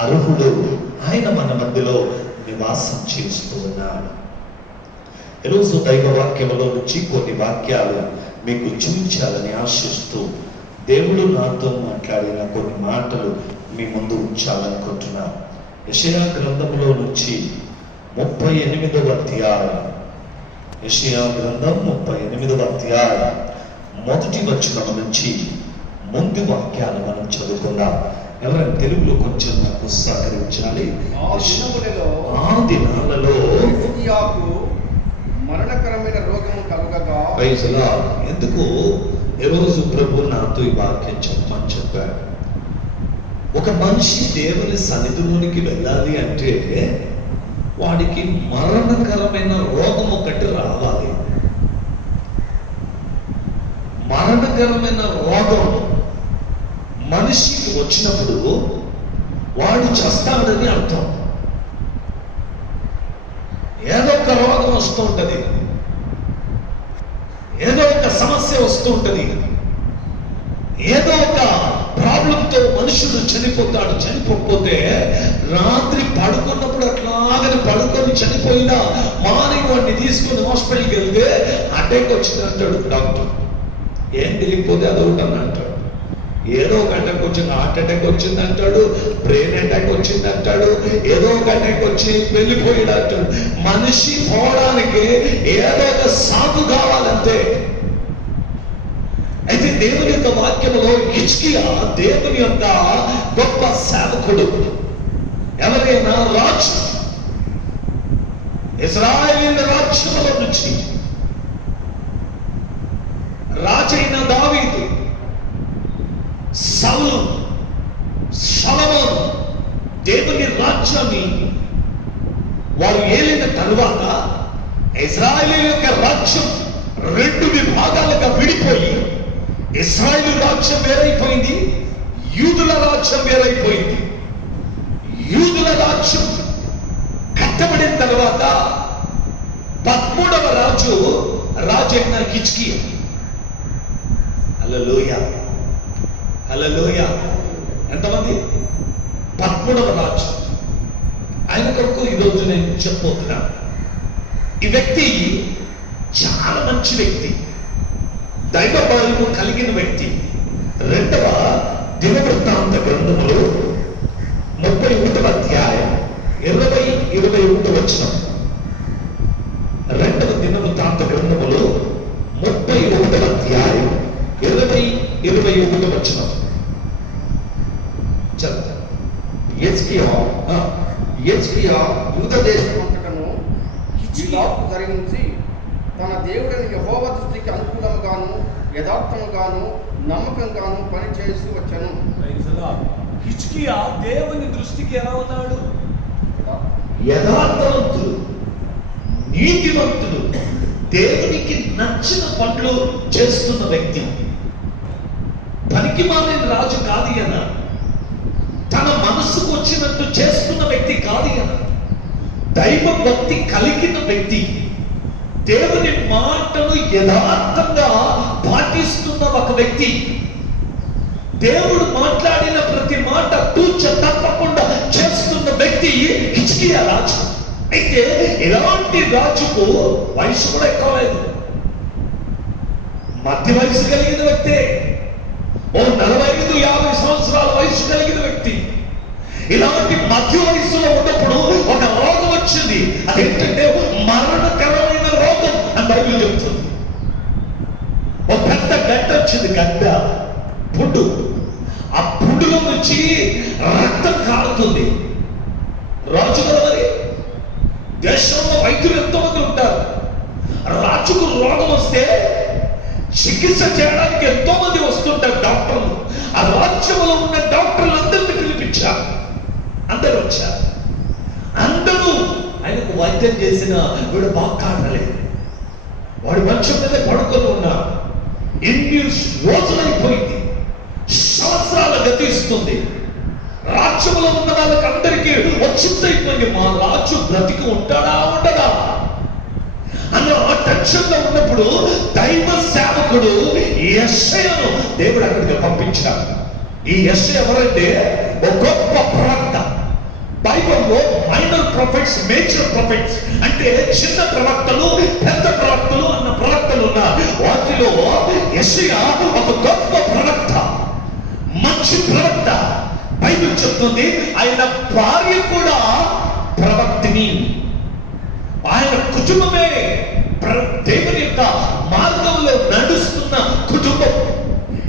అర్హుడు. ఆయన మన మధ్యలో నివాసం చేస్తూ ఉన్నాడు. ఈరోజు దైవ వాక్యములో నుంచి కొన్ని వాక్యాలు మీకు చూపించాలని ఆశిస్తూ దేవుడు నాతో మాట్లాడిన కొన్ని మాటలు మీ ముందు ఉంచాలనుకుంటున్నాను. యెషయా గ్రంథంలో నుంచి 38వ అధ్యాయం, యెషయా గ్రంథం 38వ అధ్యాయం మొదటి వచనం నుంచి ముందు వాక్యాలు మనం చదువుకుందాం. ఎవరైనా తెలుగులో కొంచెం నాకు సహకరించాలి. ఆ దినాలలో మరణకరమైన రోగము కలుగగా. ఎందుకు ఈరోజు ప్రభు నాతో ఈ వాక్యం చెప్పమని చెప్పాడు. ఒక మనిషి దేవుని సన్నిధిలోనికి వెళ్ళాలి అంటే వాడికి మరణకరమైన రోగం ఒకటి రావాలి. మరణకరమైన రోగం మనిషికి వచ్చినప్పుడు వాడు చస్తాడని అర్థం. ఏదో ఒక రోగం వస్తూ ఉంటుంది, ఏదో ఒక సమస్య వస్తూ ఉంటుంది, ఏదో ఒక ప్రాబ్లంతో మనుషుడు చనిపోతాడు. చనిపోతే రాత్రి పడుకున్నప్పుడు అట్లాగని పడుకొని చనిపోయినా మార్నింగ్ వాడిని తీసుకుని హాస్పిటల్కి వెళ్తే అటాక్ వచ్చింది అంటాడు డాక్టర్. ఏం తెలియకపోతే అదొకటి అని అంటాడు. ఏదో ఒక అటాక్ వచ్చింది, హార్ట్ అటాక్ వచ్చింది అంటాడు, బ్రెయిన్ అటాక్ వచ్చింది అంటాడు, ఏదో ఒక అటాక్ వచ్చి వెళ్ళిపోయాడు అంటాడు. మనిషి పోవడానికి ఏదో ఒక సాగు కావాలంతే. అయితే దేవుని యొక్క వాక్యంలో హిజ్కియా దేవుని యొక్క గొప్ప సేవకుడు, ఎవరైనా రాజు, ఇశ్రాయేలు రాజ్యంలో నుంచి రాజైన దావీదు, సౌలు, సొలొమోను దేవుని రాజ్యాన్ని వారు ఏలిన తరువాత ఇశ్రాయేలు యొక్క రాజ్యం 2 విభాగాలుగా విడిపోయి ఇశ్రాయేలు రాజ్యం వేరైపోయింది, యూదుల రాజ్యం వేరైపోయింది. యూదుల రాజ్యం కట్టబడిన తర్వాత 13వ రాజైన హిజ్కియా. హల్లెలూయా, హల్లెలూయా. ఎంతమంది? 13వ రాజు. ఆయన కొరకు ఈరోజు నేను చెప్పబోతున్నాను. ఈ వ్యక్తి చాలా మంచి వ్యక్తి, దైవ బలము కలిగిన వ్యక్తి. 2వ దినవృత్తాంత గ్రంథములో 31వ అధ్యాయం 20-21 వచనం. 2వ దినవృత్తాంత గ్రంథములో 31వ అధ్యాయం 20-21 వచనం. హిజ్కియా యూదా దేశమంతటను హిజ్కియాకు ధరించి తన దేవుడైన యెహోవా దృష్టికి అనుకూలముగాను యథార్థముగాను నమ్మకంగాను పని చేసి వచ్చాను. హిజ్కియా దేవుని దృష్టికి ఎలా ఉన్నాడు? యథార్థవంతుడు, నీతివంతుడు, దేవునికి నచ్చిన పనులు చేస్తున్న వ్యక్తి. పనికి మాలిన రాజు కాదు ఈయన. తన మనసుకు వచ్చినట్టు చేస్తున్న వ్యక్తి కాదు ఈయన. దైవ భక్తి కలిగిన వ్యక్తి, దేవుని మాటను యథార్థంగా పాటిస్తున్న ఒక వ్యక్తి. దేవుడు మాట్లాడిన ప్రతి మాట తూచ తప్పకుండా చేస్తున్న వ్యక్తి హిజ్కియా రాజు. అయితే ఇలాంటి రాజుకు వయసు కూడా ఎక్కువ లేదు, మధ్య వయసు కలిగిన వ్యక్తే. 45-50 సంవత్సరాల వయసు కలిగిన వ్యక్తి. ఇలాంటి మధ్య వయసులో ఉన్నప్పుడు ఒక రోగం వచ్చింది. అదేంటంటే మరణకరమైన రోగం అని బైబిల్ చెబుతుంది. ఒక పెద్ద గడ్డ వచ్చింది, గడ్డ, పుండు. ఆ పుండులో నుంచి రక్తం కారుతుంది. రాజు కదా మరి, దేశంలో వైద్యులు ఎంతో మంది ఉంటారు. రాజుకు రోగం వస్తే చికిత్స చేయడానికి ఎంతో మంది వస్తుంటారు డాక్టర్లు. ఆ రాజ్యంలో ఉన్న డాక్టర్లు అందరినీ పిలిపించారు. అందరూ వచ్చారు. అందరూ ఆయనకు వైద్యం చేసిన వీడు బాగా కాడలేదు. వాడు మంచం మీద పడుకొని ఉన్నారు. ఎన్ని రోజులైపోయింది, సంవత్సరాలు గతిస్తుంది. రాజ్యంలో ఉన్న వాళ్ళకి అందరికీ వచ్చిందైపోయింది, మా రాజు బ్రతికి ఉంటాడా ఉండదా అన్న ఆ టెన్షన్ లో ఉన్నప్పుడు దైవ సేవకుడు యెషయాను దేవుడు అక్కడికి పంపించాడు. ఈ యెషయా ఎవరంటే ఒక గొప్ప ప్రవక్త, ప్రొఫెట్స్, మేజర్ ప్రొఫెట్స్ అంటే చిన్న ప్రవక్తలు, పెద్ద ప్రవక్తలు అన్న ప్రవక్తలు ఉన్నారు. వాటిలో యెషయా ఒక గొప్ప ప్రవక్త, మంచి ప్రవక్త. బైబిల్ చెప్తుంది ఆయన భార్య కూడా ప్రవక్తిని. ఆయన కుటుంబమే దేవుని యొక్క మార్గంలో నడుస్తున్న కుటుంబం.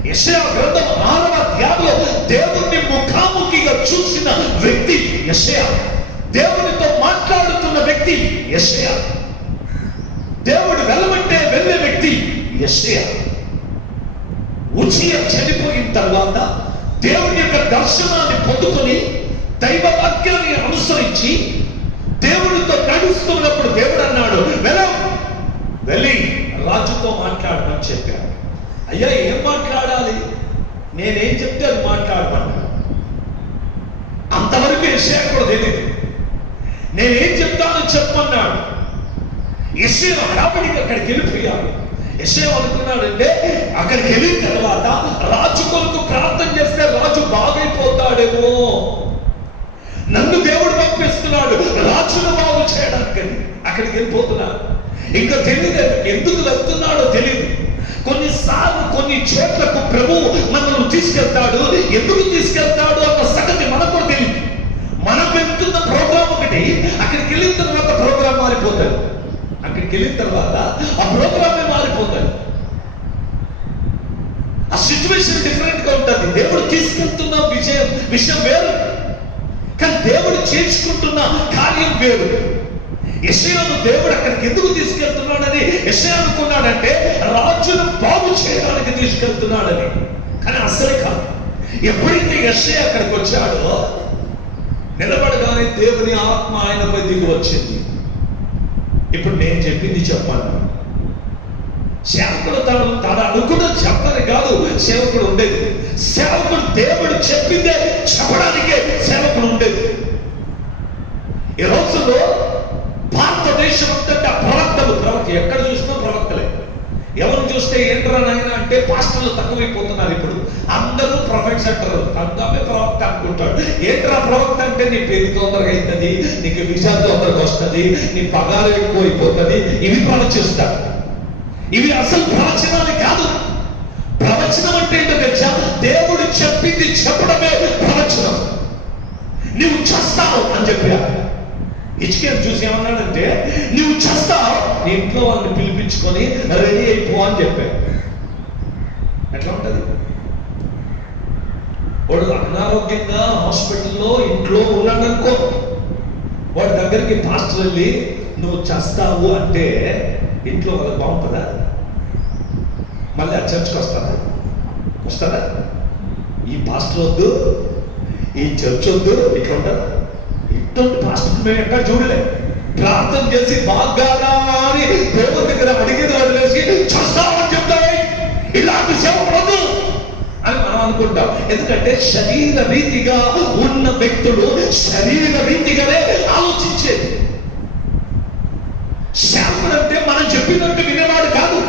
యెషయా గ్రంథం 6వ అధ్యాయంలో దేవుణ్ణి ముఖాముఖిగా చూసిన వ్యక్తి యెషయా. దేవునితో మాట్లాడుతున్న వ్యక్తి యెషయా. దేవుడు వెళ్ళమంటే వెళ్ళే వ్యక్తి యెషయా. ఉజ్జియా చనిపోయిన తర్వాత దేవుని యొక్క దర్శనాన్ని పొందుకొని దైవ వాక్యాన్ని అనుసరించి దేవుడితో నడుస్తున్నప్పుడు దేవుడు అన్నాడు, వెళ్ళి రాజుతో మాట్లాడమని చెప్పాడు. అయ్యా ఏం మాట్లాడాలి? నేనేం చెప్తే అది మాట్లాడమన్నాడు. అంతవరకు యెషయా కూడా తెలియదు. నేనేం చెప్తానో చెప్పమన్నాడు. యెషయా హడావిడిగా అక్కడికి వెళ్ళిపోయాడు. యెషయా అనుకున్నాడంటే అక్కడికి వెళ్ళిన తర్వాత రాజు కొరకు ప్రార్థన చేస్తే రాజు బాగైపోతాడేమో, నన్ను దేవుడు పంపిస్తున్నాడు రాజును బాగు చేయడానికి. అక్కడికి వెళ్ళిపోతున్నాడు. ఇంకా తెలియదు ఎందుకు వెళ్తున్నాడో తెలియదు. కొన్నిసార్లు కొన్ని చోట్లకు ప్రభువు మనల్ని తీసుకెళ్తాడు. ఎందుకు తీసుకెళ్తాడు అన్న సంగతి మనకు కూడా తెలియదు. మనం వెళ్తున్న ప్రోగ్రాం ఒకటి, అక్కడికి వెళ్ళిన తర్వాత ప్రోగ్రాం మారిపోతాడు. అక్కడికి వెళ్ళిన తర్వాత ఆ ప్రోగ్రామే మారిపోతాడు. ఆ సిచ్యువేషన్ డిఫరెంట్ గా ఉంటుంది. దేవుడు తీసుకెళ్తున్న విషయం వేరు, కానీ దేవుడు చేర్చుకుంటున్న కార్యం వేరు. యెషయాను దేవుడు అక్కడికి ఎందుకు తీసుకెళ్తున్నాడని యెషయా అనుకున్నాడంటే రాజును బాగు చేయడానికి తీసుకెళ్తున్నాడని. కానీ అసలే కాదు. ఎప్పుడైతే యెషయా అక్కడికి వచ్చాడో నిలబడగానే దేవుని ఆత్మ ఆయనపై దిగి వచ్చింది. ఇప్పుడు నేను చెప్పింది చెప్పాను. సేవకుడు తను అనుకున్న చెప్పని కాదు సేవకుడు ఉండేది. సేవకుడు దేవుడు చెప్పిందే చెప్పడానికే సేవకుడు ఉండేది. ఈ రోజుల్లో భారతదేశం అంతటా ప్రవక్తలు ఎక్కడ చూసినా ప్రవక్తలే. ఎవరు చూస్తే ఏంట్రా నాయన అంటే పాస్టర్లు తక్కువైపోతున్నారు. ఇప్పుడు అందరూ ప్రొఫెట్స్ అంటారు. అందమే ప్రవక్త అనుకుంటాడు. ఏంట్రా ప్రవక్త అంటే నీ పేరు తొందరగా అవుతుంది, నీకు విజా తొందరగా వస్తుంది, నీ పగాలు ఎక్కువ అయిపోతుంది. ఇవి ప్రవచిస్తారు. ఇవి అసలు ప్రవచనాలు కాదు. ప్రవచనం అంటే ఏంటో తెలుసా? దేవుడు చెప్పింది చెప్పడమే ప్రవచనం. నువ్వు చేస్తావు అని చెప్పారు. హిజ్కియా చూసి ఏమన్నాడంటే నువ్వు చేస్తావు, నీ ఇంట్లో వాళ్ళని పిలిపించుకొని రెడీ అయిపో అని చెప్పాడు. ఎట్లా ఉంటది? వాడు అనారోగ్యంగా హాస్పిటల్లో ఇంట్లో ఉన్నాడనుకో, వాడి దగ్గరికి పాస్టర్ వెళ్ళి నువ్వు చేస్తావు అంటే ఇంట్లో వాళ్ళకి బాగుంటుందా? మళ్ళీ ఆ చర్చ్కి వస్తారా? ఈ పాస్టర్ వద్దు, ఈ చర్చ్ వద్దు, ఇట్లా ఉంటారా? ఇటువంటి పాస్టర్ మేము ఎక్కడ చూడలే. ప్రార్థన చేసి బాగానా అని దేవుని దగ్గర అడిగేది వదిలేసి చేస్తామని చెప్తావే, ఇలాంటి సేవ వద్దు అని మనం అనుకుంటాం. ఎందుకంటే శరీర రీతిగా ఉన్న వ్యక్తులు శరీర రీతిగానే ఆలోచించేది. సేవకుడు అంటే మనం చెప్పినట్టు వినేవాడు కాదు.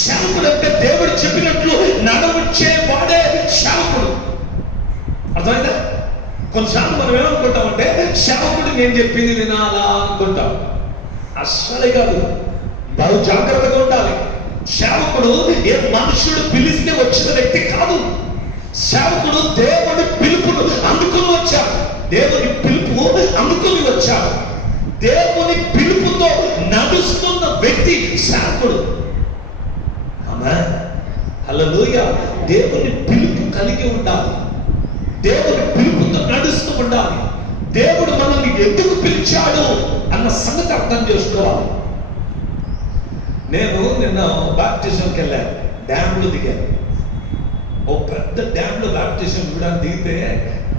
సేవకుడు అంటే దేవుడు చెప్పినట్లు నడవచ్చే వాడే సేవకుడు. అర్థమైందా? కొన్నిసార్లు మనం ఏమనుకుంటామంటే సేవకుడు నేను చెప్పింది వినాలా అనుకుంటాం. అస్సలే కాదు. బహు జాగ్రత్తగా ఉండాలి. సేవకుడు ఏ మనుషుడు పిలిస్తే వచ్చిన వ్యక్తి కాదు. సేవకుడు దేవుడి పిలుపును అందుకుని వచ్చాడు. దేవుని పిలుపు అందుకుని వచ్చాడు. దేవుని పిలుపుతో నడుస్తున్న వ్యక్తి సేవకుడు. హల్లెలూయా. దేవుని పిలుపు కలిగి ఉండాలి. దేవుని పిలుపుతో నడుస్తూ ఉండాలి. దేవుడు మనల్ని ఎందుకు పిలిచాడు అన్న సంగతి అర్థం చేసుకోవాలి. నేను నిన్న బాప్టిజంకి వెళ్ళాను. డ్యామ్లో దిగాను. ఓ పెద్ద డ్యామ్లో బాప్టిజం కూడా దిగితే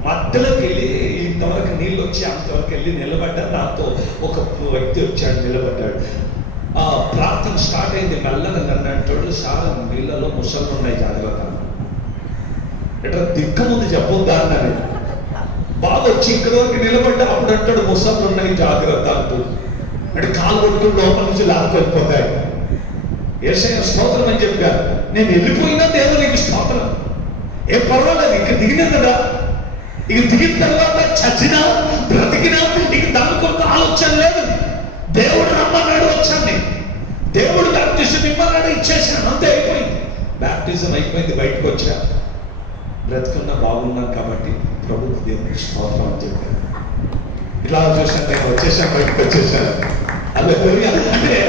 మధ్యలోకి వెళ్ళి ఇంతవరకు నీళ్ళు వచ్చి అంతవరకు వెళ్ళి నిలబడ్డాను. నాతో ఒక వ్యక్తి వచ్చాడు, నిలబడ్డాడు. ఆ ప్రార్థన స్టార్ట్ అయింది. మెల్లగా నన్ను అంటాడు, సార్ నీళ్ళలో ముసళ్ళు ఉన్నాయి, జాగ్రత్త. ఎట్లా దిక్క ముందు చెప్పొద్దా అన్నాను. బాగా వచ్చి ఇక్కడ వరకు నిలబడ్డా అప్పుడు అంటాడు ముసళ్ళు ఉన్నాయి, జాగ్రత్త అంటూ. అంటే కాలు కొట్టుకుని లోపల నుంచి లాక్కెళ్ళిపోతాయి. యేసయ్య స్తోత్రం అని చెప్పారు. నేను వెళ్ళిపోయినా దేవునికి స్తోత్రం. ఏం పర్వాలేదు, ఇక దిగినా కదా. ఇక దిగిన తర్వాత చచ్చినా బ్రతికినా ఇక దాని కొరకు ఆలోచన బ్యాప్టిజం అయిపోయింది, బయటకు వచ్చా, బ్రతుకున్నా బాగున్నాను కాబట్టి ప్రభుత్వ దేవునికి స్తోత్రం అని చెప్పాను. ఇలా చూసాను, నేను వచ్చేసాను, బయటకు వచ్చేసాను. అదే అంటే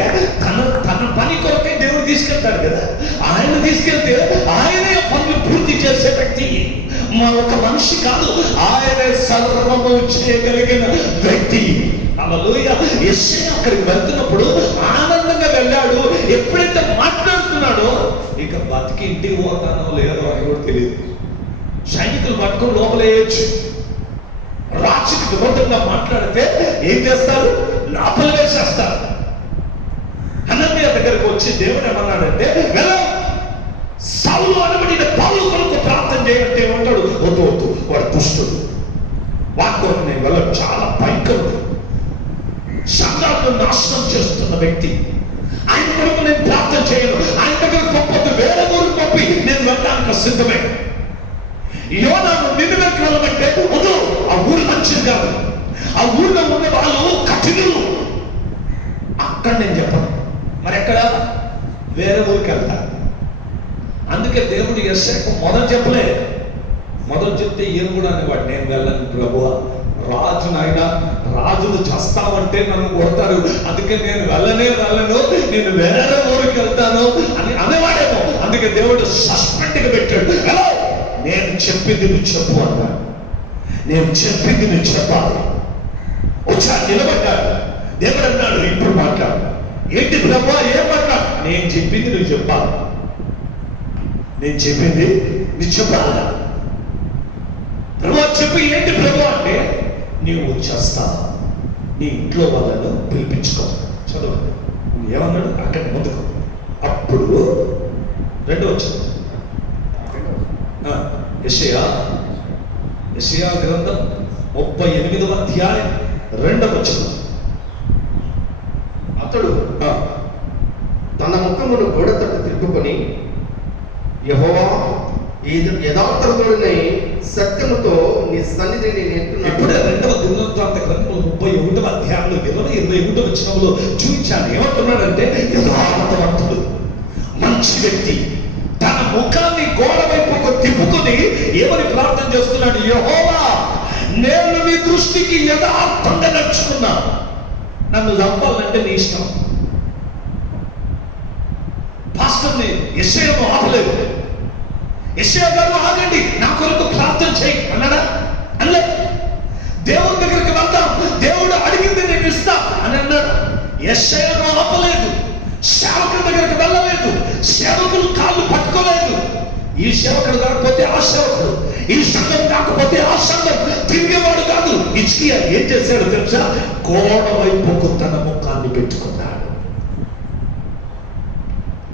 తన పని కొరకే దేవుడు తీసుకెళ్తాడు కదా. ఆయన తీసుకెళ్తే ఆయనే పనులు పూర్తి చేసే వ్యక్తి, ఒక మనిషి కాదు, ఆయనే సర్వము చేయగలిగిన వ్యక్తి. హల్లెలూయా. యెషయా అక్కడికి వెళ్తున్నప్పుడు ఆనందంగా వెళ్ళాడు. ఎప్పుడైతే మాట్లాడుతున్నాడో ఇక బతికి ఇంటికి పోతానో లేదో అని కూడా తెలియదు. సైనికులు పట్టుకుని లోపలేయచ్చు. రాజుకి విరోధంగా మాట్లాడితే ఏం చేస్తారు? లోపల వేసేస్తారు. హనన్యా దగ్గరకు వచ్చి దేవుడు ఏమన్నాడంటే, సౌలు అనబడిన పౌలు కొరకు ప్రార్థన చేయంటే ఏమంటాడు? వద్దు వద్దు, వాడు దుష్టుడు, వాడి కొరకు నేను వెళ్ళను, చాలా భయంకరుడు, సంఘాలను నాశనం చేస్తున్న వ్యక్తి, ఆయన కొరకు నేను ప్రార్థన చేయను, ఆయన దగ్గర పంపొద్దు, వేరే ఊరికి పంపి నేను వెళ్ళడానికి సిద్ధమే. యోనాను నిన్నెకు వెళ్ళమంటే వద్దు, ఆ ఊరు మంచిది కాదు, ఆ ఊళ్ళో ఉన్న వాళ్ళు కఠినులు, అక్కడ నేను చెప్పను, మరి ఎక్కడ? వేరే ఊరికి వెళ్తా. అందుకే దేవుడు యెషయాకు మొదలు చెప్పలే. మొదలు చెప్తే ఈయన కూడా అనేవాడు, నేను వెళ్ళను ప్రభువా, రాజు నాయన, రాజులు చేస్తామంటే నన్ను కొడతారు, అందుకే నేను వెళ్ళను, నేను వేరే ఊరికి వెళ్తాను అని అనేవాడేమో. అందుకే దేవుడు సస్పెండ్ గా పెట్టాడు. హలో, నేను చెప్పింది నువ్వు చెప్పు అన్నాడు. నేను చెప్పింది నువ్వు చెప్పాలి. వచ్చా నిలబడ్డాడు. దేవుడు అన్నాడు, ఇప్పుడు మాట్లాడు. ఏంటి ప్రభువా, ఏం మాట్లాడు? నేను చెప్పింది నువ్వు చెప్పాలి, నేను చెప్పింది నువ్వు చెప్పాలి. ప్రభువా చెప్పి, ఏంటి ప్రభు అంటే, నీవు వచ్చేస్తావా, నీ ఇంట్లో వాళ్ళను పిలిపించుకో. చదువు ఏమన్నాడు అక్కడ ముందుకు. అప్పుడు రెండో వచ్చింది యెషయా గ్రంథం 38వ అధ్యాయం 2వ వచనం. అతడు తన ముఖమును గోడ తట్టు తిప్పుకొని, యెహోవా యథార్థతోనే సత్యముతో నీ సన్నిధిని ఇప్పుడే 2వ దినవృత్తాంత గ్రంథం 31వ అధ్యాయంలో 21వ వచనంలో చూపించాను. ఏమంటున్నాడంటే, యథార్థవంతుడు, మంచి వ్యక్తి, తన ముఖాన్ని గోడ వైపుకు తిప్పుకొని ఏమని ప్రార్థన చేస్తున్నాడు? యెహోవా, నేను నీ దృష్టికి యథార్థంగా నడుచుకున్నా, నన్ను చంపాలంటే నీ ఇష్టం. పాస్టర్ని యెషయాను ఆపలేదు. యెషయా గారు ఆగండి, నా కొరకు ప్రార్థన చేయి అన్నాడా? అల్లే. దేవుని దగ్గరికి వెళ్దాం, దేవుడు అడిగింది నేను ఇస్తా అని అన్నాడు. యెషయాను ఆపలేదు. సేవకుడి దగ్గరికి వెళ్ళలేదు. సేవకులు కాళ్ళు పట్టుకోలేదు. ఈ సేవకుడు కాకపోతే ఆ సేవకుడు, ఈ సంఘం కాకపోతే ఆ సంఘం తిరిగేవాడు కాదు. హిజ్కియా ఏం చేశాడు తెలుసా? గోడ వైపుకు తన ముఖాన్ని పెట్టుకున్నాడు.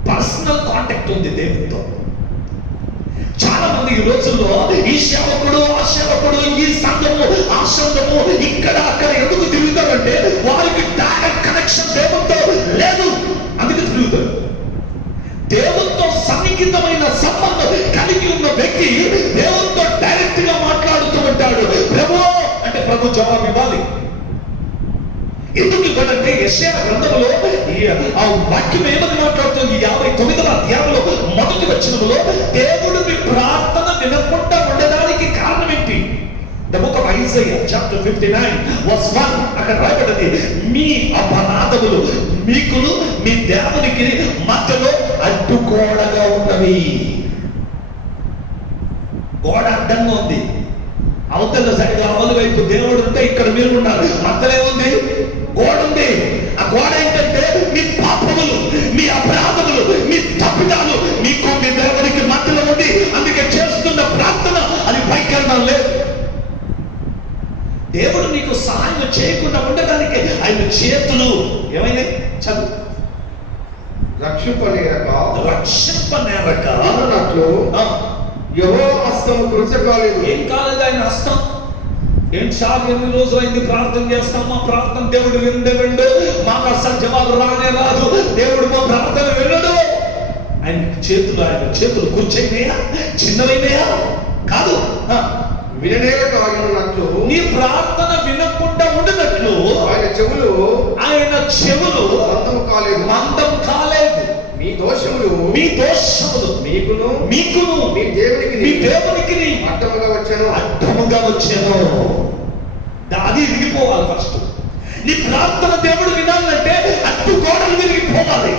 పర్సనల్ కాంటాక్ట్ ఉంది దేవుడితో. చాలా మంది ఈ రోజుల్లో ఈ సేవకుడు ఆ సేవకుడు, ఈ సంఘము ఆ సంఘము, ఇక్కడ అక్కడ ఎందుకు తిరుగుతారంటే వారికి డైరెక్ట్ కనెక్షన్ దేవుడితో లేదు, అందుకే తిరుగుతారు. దేవుడితో సన్నిహితమైన సంబంధం కలిగి ఉన్న వ్యక్తి దేవుడితో డైరెక్ట్ గా మాట్లాడుతూ ఉంటాడు. ప్రభు అంటే ప్రభు జవాబు ఇవ్వాలి. ఎందుకు ఇవ్వడంటే యెషయా గ్రంథంలో ఆ వాక్యం ఏమని మాట్లాడుతుంది? 59వ అధ్యాయంలో 1వ వచనంలో దేవుడు మీ ప్రార్థన వినకుండా ఉండడానికి కారణం ఏంటి? The book of Isaiah chapter 59 verse 1 అక్కడ రాయబడింది, మీ అపరాధములు మీకును మీ దేవునికి మధ్యలో అడ్డుగోడగా ఉన్నవి. గోడ అడ్డంగా ఉంది. అవతల సైడ్ అవతల వైపు దేవుడు ఉంటే ఇక్కడ మీరు ఉన్నారు, మధ్యలో ఏముంది? గోడ ఉంది. ఆ గోడ ఏంటంటే మీ పాపములు, మీ అపరాధములు, మీ తప్పిదాలు మీకు మీ దేవునికి మధ్యలో ఉంది. అందుకే చేస్తున్న ప్రార్థన అది భయంకరం లేదు. దేవుడు నీకు సహాయం చేయకుండా ఉండడానికి ఆయన చేతులు ఏమైనా చదువు రక్షింపనేరక అన్నట్లు యెహోవా హస్తము కృషకాలేదు. ఏం కాలేదు ఆయన హస్తం? ఏంటి సార్, ఎన్ని రోజులు అయింది ప్రార్థన చేస్తాం, మా ప్రార్థన దేవుడు విండు, మాకు అసలు జవాబు రానే రాదు, దేవుడు మా ప్రార్థన వినడు. ఆయన చేతులు కూర్చోయినాయా? చిన్నవైనాయా? కాదు. విననేరకనట్లు నీ ప్రార్థన వినకుండా ఉండనట్లు ఆయన చెవులు మందం కాలేదు. మీ దోషములు మీ దోషములు మీకును మీకును మీ దేవునికి మీ దేవునికి అడ్డముగా వచ్చాను. అడ్డముగా వచ్చాను. అది విరిగిపోవాలి. ఫస్ట్ నీ ప్రార్థన దేవుడు వినాలంటే అడ్డు గోడలు విరిగిపోవాలి.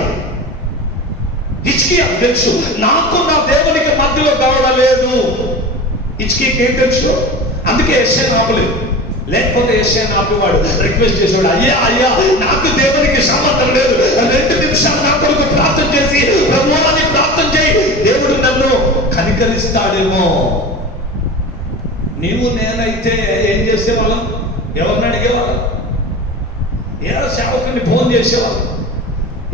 హిజ్కియా తెలుసు, నాకు నా దేవునికి మధ్యలో గోడ లేదు. హిజ్కియాకి ఏం తెలుసు? అందుకే యెషయా ఆపలేదు. లేకపోతే యెషయా ఆపేవాడు, రిక్వెస్ట్ చేసేవాడు, అయ్యా అయ్యా నాకు దేవునికి సంబంధం లేదు, 2 నిమిషాలు నా కొరకు ప్రార్థన చేసి ప్రభువా అని ప్రార్థన చేయి, దేవుడు నన్ను కనికరిస్తాడేమో. నీవు నేనైతే ఏం చేసేవాళ్ళం? ఎవరిని అడిగేవాళ్ళం? ఏ సేవకుని ఫోన్ చేసేవాళ్ళం.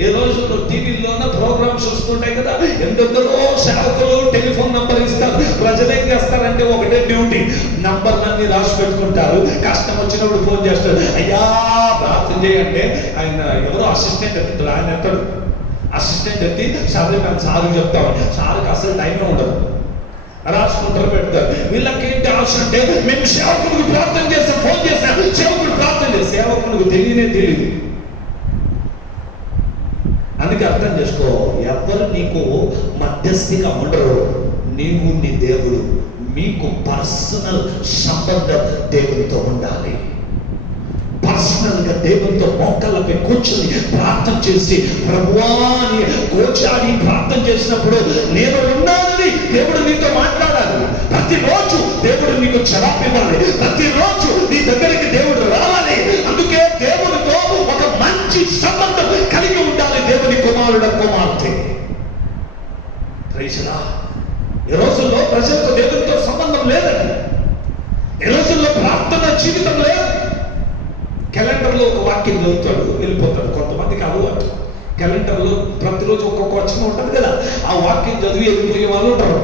ఈ రోజుల్లో టీవీలోనే ప్రోగ్రామ్స్ వస్తుంటాయి కదా, ఎందెందరో సేవకులు టెలిఫోన్ నంబర్ ఇస్తారు. ప్రజలు ఏం చేస్తారంటే ఒకటే డ్యూటీ, నంబర్లన్నీ రాసి పెట్టుకుంటారు. కష్టం వచ్చినప్పుడు ఫోన్ చేస్తారు, అయ్యా ప్రార్థన చేయంటే ఆయన ఎవరో అసిస్టెంట్ ఎత్తుతాడు. ఆయన ఎత్తాడు, అసిస్టెంట్ ఎత్తి సరే మేము సార్కి చెప్తామని, సార్కి అసలు టైమే ఉండదు, రాసుకుంటారు పెడతారు. వీళ్ళకేంటి ఆశ అంటే మేము సేవకుడికి ప్రార్థన చేస్తాం, ఫోన్ చేస్తాం, సేవకుడు ప్రార్థన చేస్తాం. సేవకుడికి తెలియదు. అందుకే అర్థం చేసుకో, ఎవరు నీకు మధ్యస్థిగా ఉండరు. నీవు నీ దేవుడు, మీకు పర్సనల్ సంబంధం దేవునితో ఉండాలి. పర్సనల్ గా దేవునితో మోకాళ్ళపై కూర్చొని ప్రార్థన చేసి ప్రభువా అని కూర్చొని ప్రార్థన చేసినప్పుడు నేను ఉన్నానని దేవుడు నీతో మాట్లాడాలి. ప్రతిరోజు దేవుడు నీకు జవాబు ఇవ్వాలి. ప్రతిరోజు నీ దగ్గరికి దేవుడు రావాలి. అందుకే దేవుడితో ఒక మంచి సంబంధం కలిగి ఉండాలి దేవుని కుమారుడు కుమార్తె. ఈ రోజుల్లో ప్రజలకు దేవునితో సంబంధం లేదండి. ఈ రోజుల్లో ప్రార్థన జీవితం లేదు. క్యాలెండర్లో ఒక వాక్యం చదువుతాడు, వెళ్ళిపోతాడు. కొంతమందికి అలవాటు, క్యాలెండర్లో ప్రతిరోజు ఒక్కొక్క వచనం ఉంటుంది కదా, ఆ వాక్యం చదివి వెళ్ళిపోయే వాళ్ళు ఉంటారు.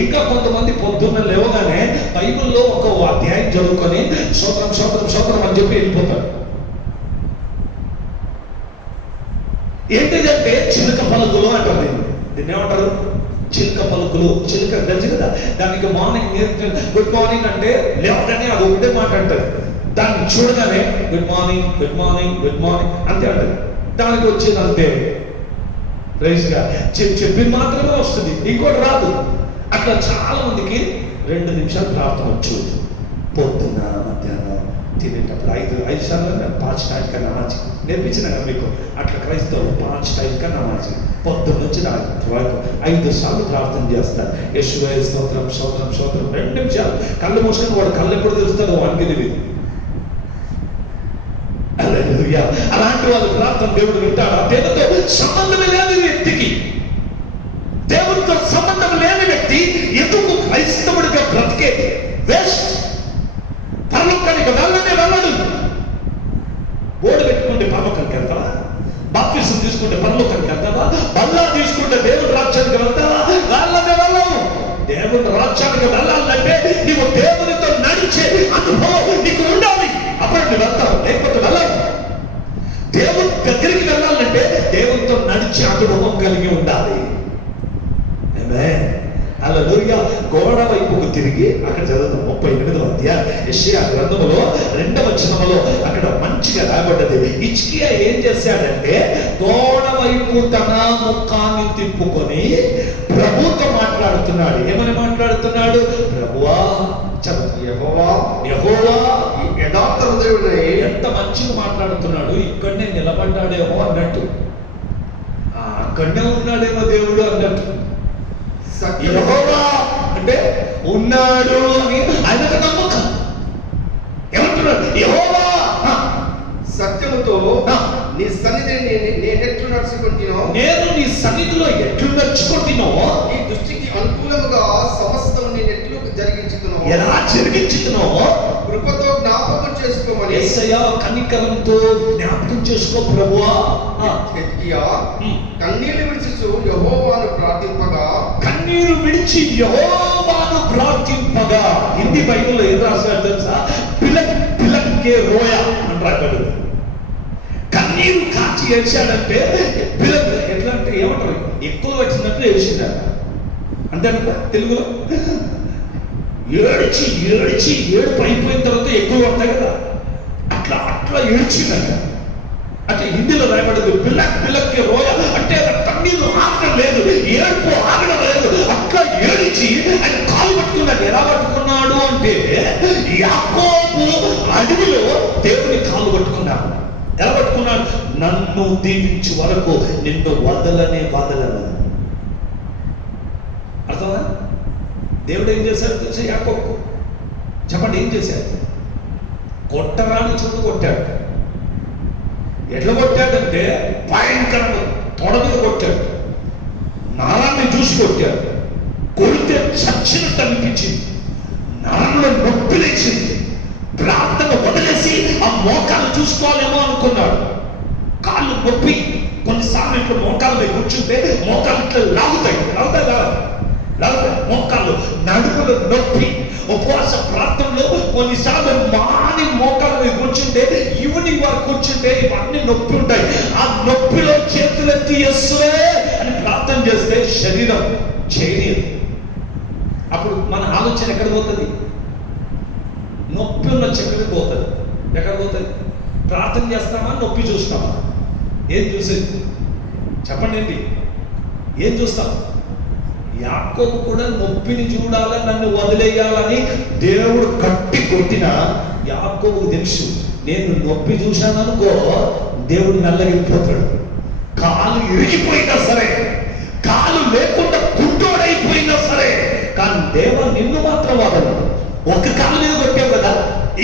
ఇంకా కొంతమంది పొద్దున్న లేవగానే బైబిల్లో ఒక అధ్యాయం చదువుకొని స్తోత్రం స్తోత్రం స్తోత్రం అని చెప్పి వెళ్ళిపోతాడు. ఏంటిదంటే చిలుక పలుకులు అంటారు. దీన్ని ఏమంటారు? చిలుక పలుకులు. చిలుక తెలుసు కదా, దానికి మార్నింగ్ గుడ్ మార్నింగ్ అంటే లేవగానే అది ఒకటే మాట అంటారు. దాన్ని చూడగానే good morning good morning good morning అంతే అంటారు. దానికి వచ్చేది అంతే, రైస్గా చెప్పి మాత్రమే వస్తుంది, ఇంకోటి రాదు. అట్లా చాలా మందికి 2 నిమిషాలు ప్రార్థన వచ్చు. పొద్దున్న మధ్యాహ్నం తినేటప్పుడు 5 సార్లు 5 టైం కా నమాజ్ నేర్పించిన కదా మీకు. అట్లా క్రైస్తవులు 5 టైం కా నమాజ్ పొద్దున్న నుంచి రాత్రి వరకు 5 సార్లు ప్రార్థన చేస్తారు. యేషువే స్తోత్రం స్తోత్రం స్తోత్రం 2 నిమిషాలు కళ్ళు మూసుకొని వాడు కళ్ళు ఎప్పుడు తెలుస్తారో వానికి తెలియదు. అలాంటి వాళ్ళు ప్రార్థన దేవుడు వింటాడు. దేవుడితో సంబంధం లేని వ్యక్తికి, దేవుడితో సంబంధం లేని వ్యక్తి ఎందుకు క్రైస్తవుడిగా బ్రతికేది? వేస్ట్. పరలోకానికి వెళ్ళడు. బోర్డు పెట్టుకుంటే పరలోకానికి వెళ్తావా? బాప్తిసం తీసుకుంటే పరలోకానికి వెళ్తావా? బల్లా తీసుకుంటే దేవుడి రాజ్యానికి వెళ్తావా? వెళ్ళవు. దేవుడి రాజ్యానికి వెళ్ళాలంటే నీవు దేవునితో నడిచే అనుభవం నీకు ఉండాలి. అప్పుడు నువ్వు వెళ్తావు, లేకపోతే వెళ్ళవు. దేవుని దగ్గరికి వెళ్ళాలంటే దేవునితో నడిచే అనుభవం కలిగి ఉండాలి. హల్లెలూయా. గోడ వైపుకు తిరిగి అక్కడ చదువుతాం 38వ అధ్యాయం యెషయా గ్రంథములో 2వ వచనములో అక్కడ మంచిగా రాయబడ్డది. హిజ్కియా ఏం చేశాడంటే గోడ వైపు తన ముఖాన్ని తిప్పుకొని ప్రభుతో మాట్లాడుతున్నాడు. ఏమని మాట్లాడుతున్నాడు? ప్రభువా, యెహోవా యెహోవా యథార్థ హృదయుడై. ఎంత మంచిగా మాట్లాడుతున్నాడు. ఇక్కడనే నిలబడ్డాడేమో అన్నట్టు, అక్కడనే ఉన్నాడేమో దేవుడు అన్నట్టు. యెహోవా అంటే ఉన్నాడు అని ఆయనకు నమ్మకం. ఏమంటున్నాడు? యెహోవా సత్యముతో నీ సన్నిధిని నేను ఎట్లు నడుచుకుంటున్నావు, నేను నీ సన్నిధిలో ఎట్లు నడుచుకుంటున్నావో, నీ దృష్టికి అనుకూలముగా సమస్తం నేను ఎట్లు జరిగించుతున్నావు, ఎలా జరిగించుతున్నావో కృపతో జ్ఞాపకం చేసుకోమని యేసయ్యా కనికరంతో జ్ఞాపకం చేసుకో ప్రభువా. హిజ్కియా కన్నీళ్లు విడిచి యెహోవాను ప్రార్థింపగా, కన్నీరు విడిచి యెహోవాను ప్రార్థింపగా. హిందీ బైబిల్లో ఏం రాశారు తెలుసా? పిలక్కే రోయ అని రాశాడు. కన్నీరు కాచి ఏడ్చాడంటే పిల్లలు ఎట్లా అంటే ఏమంటారు? ఎక్కువ వచ్చినట్లు ఏడ్చిందట. అంతేనా తెలుగులో? ఏడ్చి ఏడుపు అయిపోయిన తర్వాత ఎక్కువ పడతాయి కదా, అట్లా ఏడ్చిందట. అంటే హిందీలో రాయబడింది పిల్లకి రోయ, అంటే కన్నీరు ఆగడం లేదు, ఏడుపు ఆగడం లేదు. అట్లా ఏడిచి ఆయన కాలు పట్టుకున్నాడు. ఎలా పట్టుకున్నాడు అంటే యాకోబు అడవిలో దేవుని కాలు పట్టుకున్నాడు. ఎలా పట్టుకున్నాడు? నన్ను దీవించు వరకు నిన్ను వదలనే వదలను. అర్థమా? దేవుడు ఏం చేశాడు తెలుసా యాకోబుకు? చెప్పండి, ఏం చేశాడు? కొట్టరాని చుట్టూ కొట్టాడు. ఎట్లా కొట్టాడంటే భయంకరంగా తొడ మీద కొట్టాడు, నరాన్ని చూసి కొట్టాడు. కొడితే చచ్చినట్టు అనిపించింది, నరంలో నొప్పి లేచింది. ప్రార్థన వదిలేసి ఆ మోకాలు చూసుకోవాలేమో అనుకున్నాడు. కాళ్ళు నొప్పి, కొన్నిసార్లు ఇట్లా మోకాలు మీద కూర్చుంటే మోకాలు ఇట్లా లాగుతాయి మోకాళ్ళు, నడుపులో నొప్పి. ఉపవాస ప్రార్థనలో కొన్నిసార్లు మాని మోకాళ్ళ మీద కూర్చుంటే, ఈవినింగ్ వరకు కూర్చుంటే ఇవన్నీ నొప్పి ఉంటాయి. ఆ నొప్పిలో చేతులెత్తి యేసువే అని ప్రార్థన చేస్తే శరీరం చేయలేదు. అప్పుడు మన ఆలోచన ఎక్కడ పోతుంది? నొప్పి ఉన్న చెక్కడికి పోతుంది. ఎక్కడ పోతుంది? ప్రార్థన చేస్తామా, నొప్పి చూస్తామా? ఏం చూసేది? చెప్పండి, ఏంటి ఏం చూస్తాం? యాకోబు కూడా నొప్పిని చూడాలని, నన్ను వదిలేయాలని దేవుడు కట్టి కొట్టిన యాకోబుకు తెలుసు, నేను నొప్పి చూశాననుకో దేవుడు నల్లగిపోతాడు. కాలు ఇరిగిపోయినా సరే, కాలు లేకుండా గుడ్డోడైపోయినా సరే, కానీ దేవుడు నిన్ను మాత్రం వదలడు. ఒక కాలు మీద కొట్టావు కదా,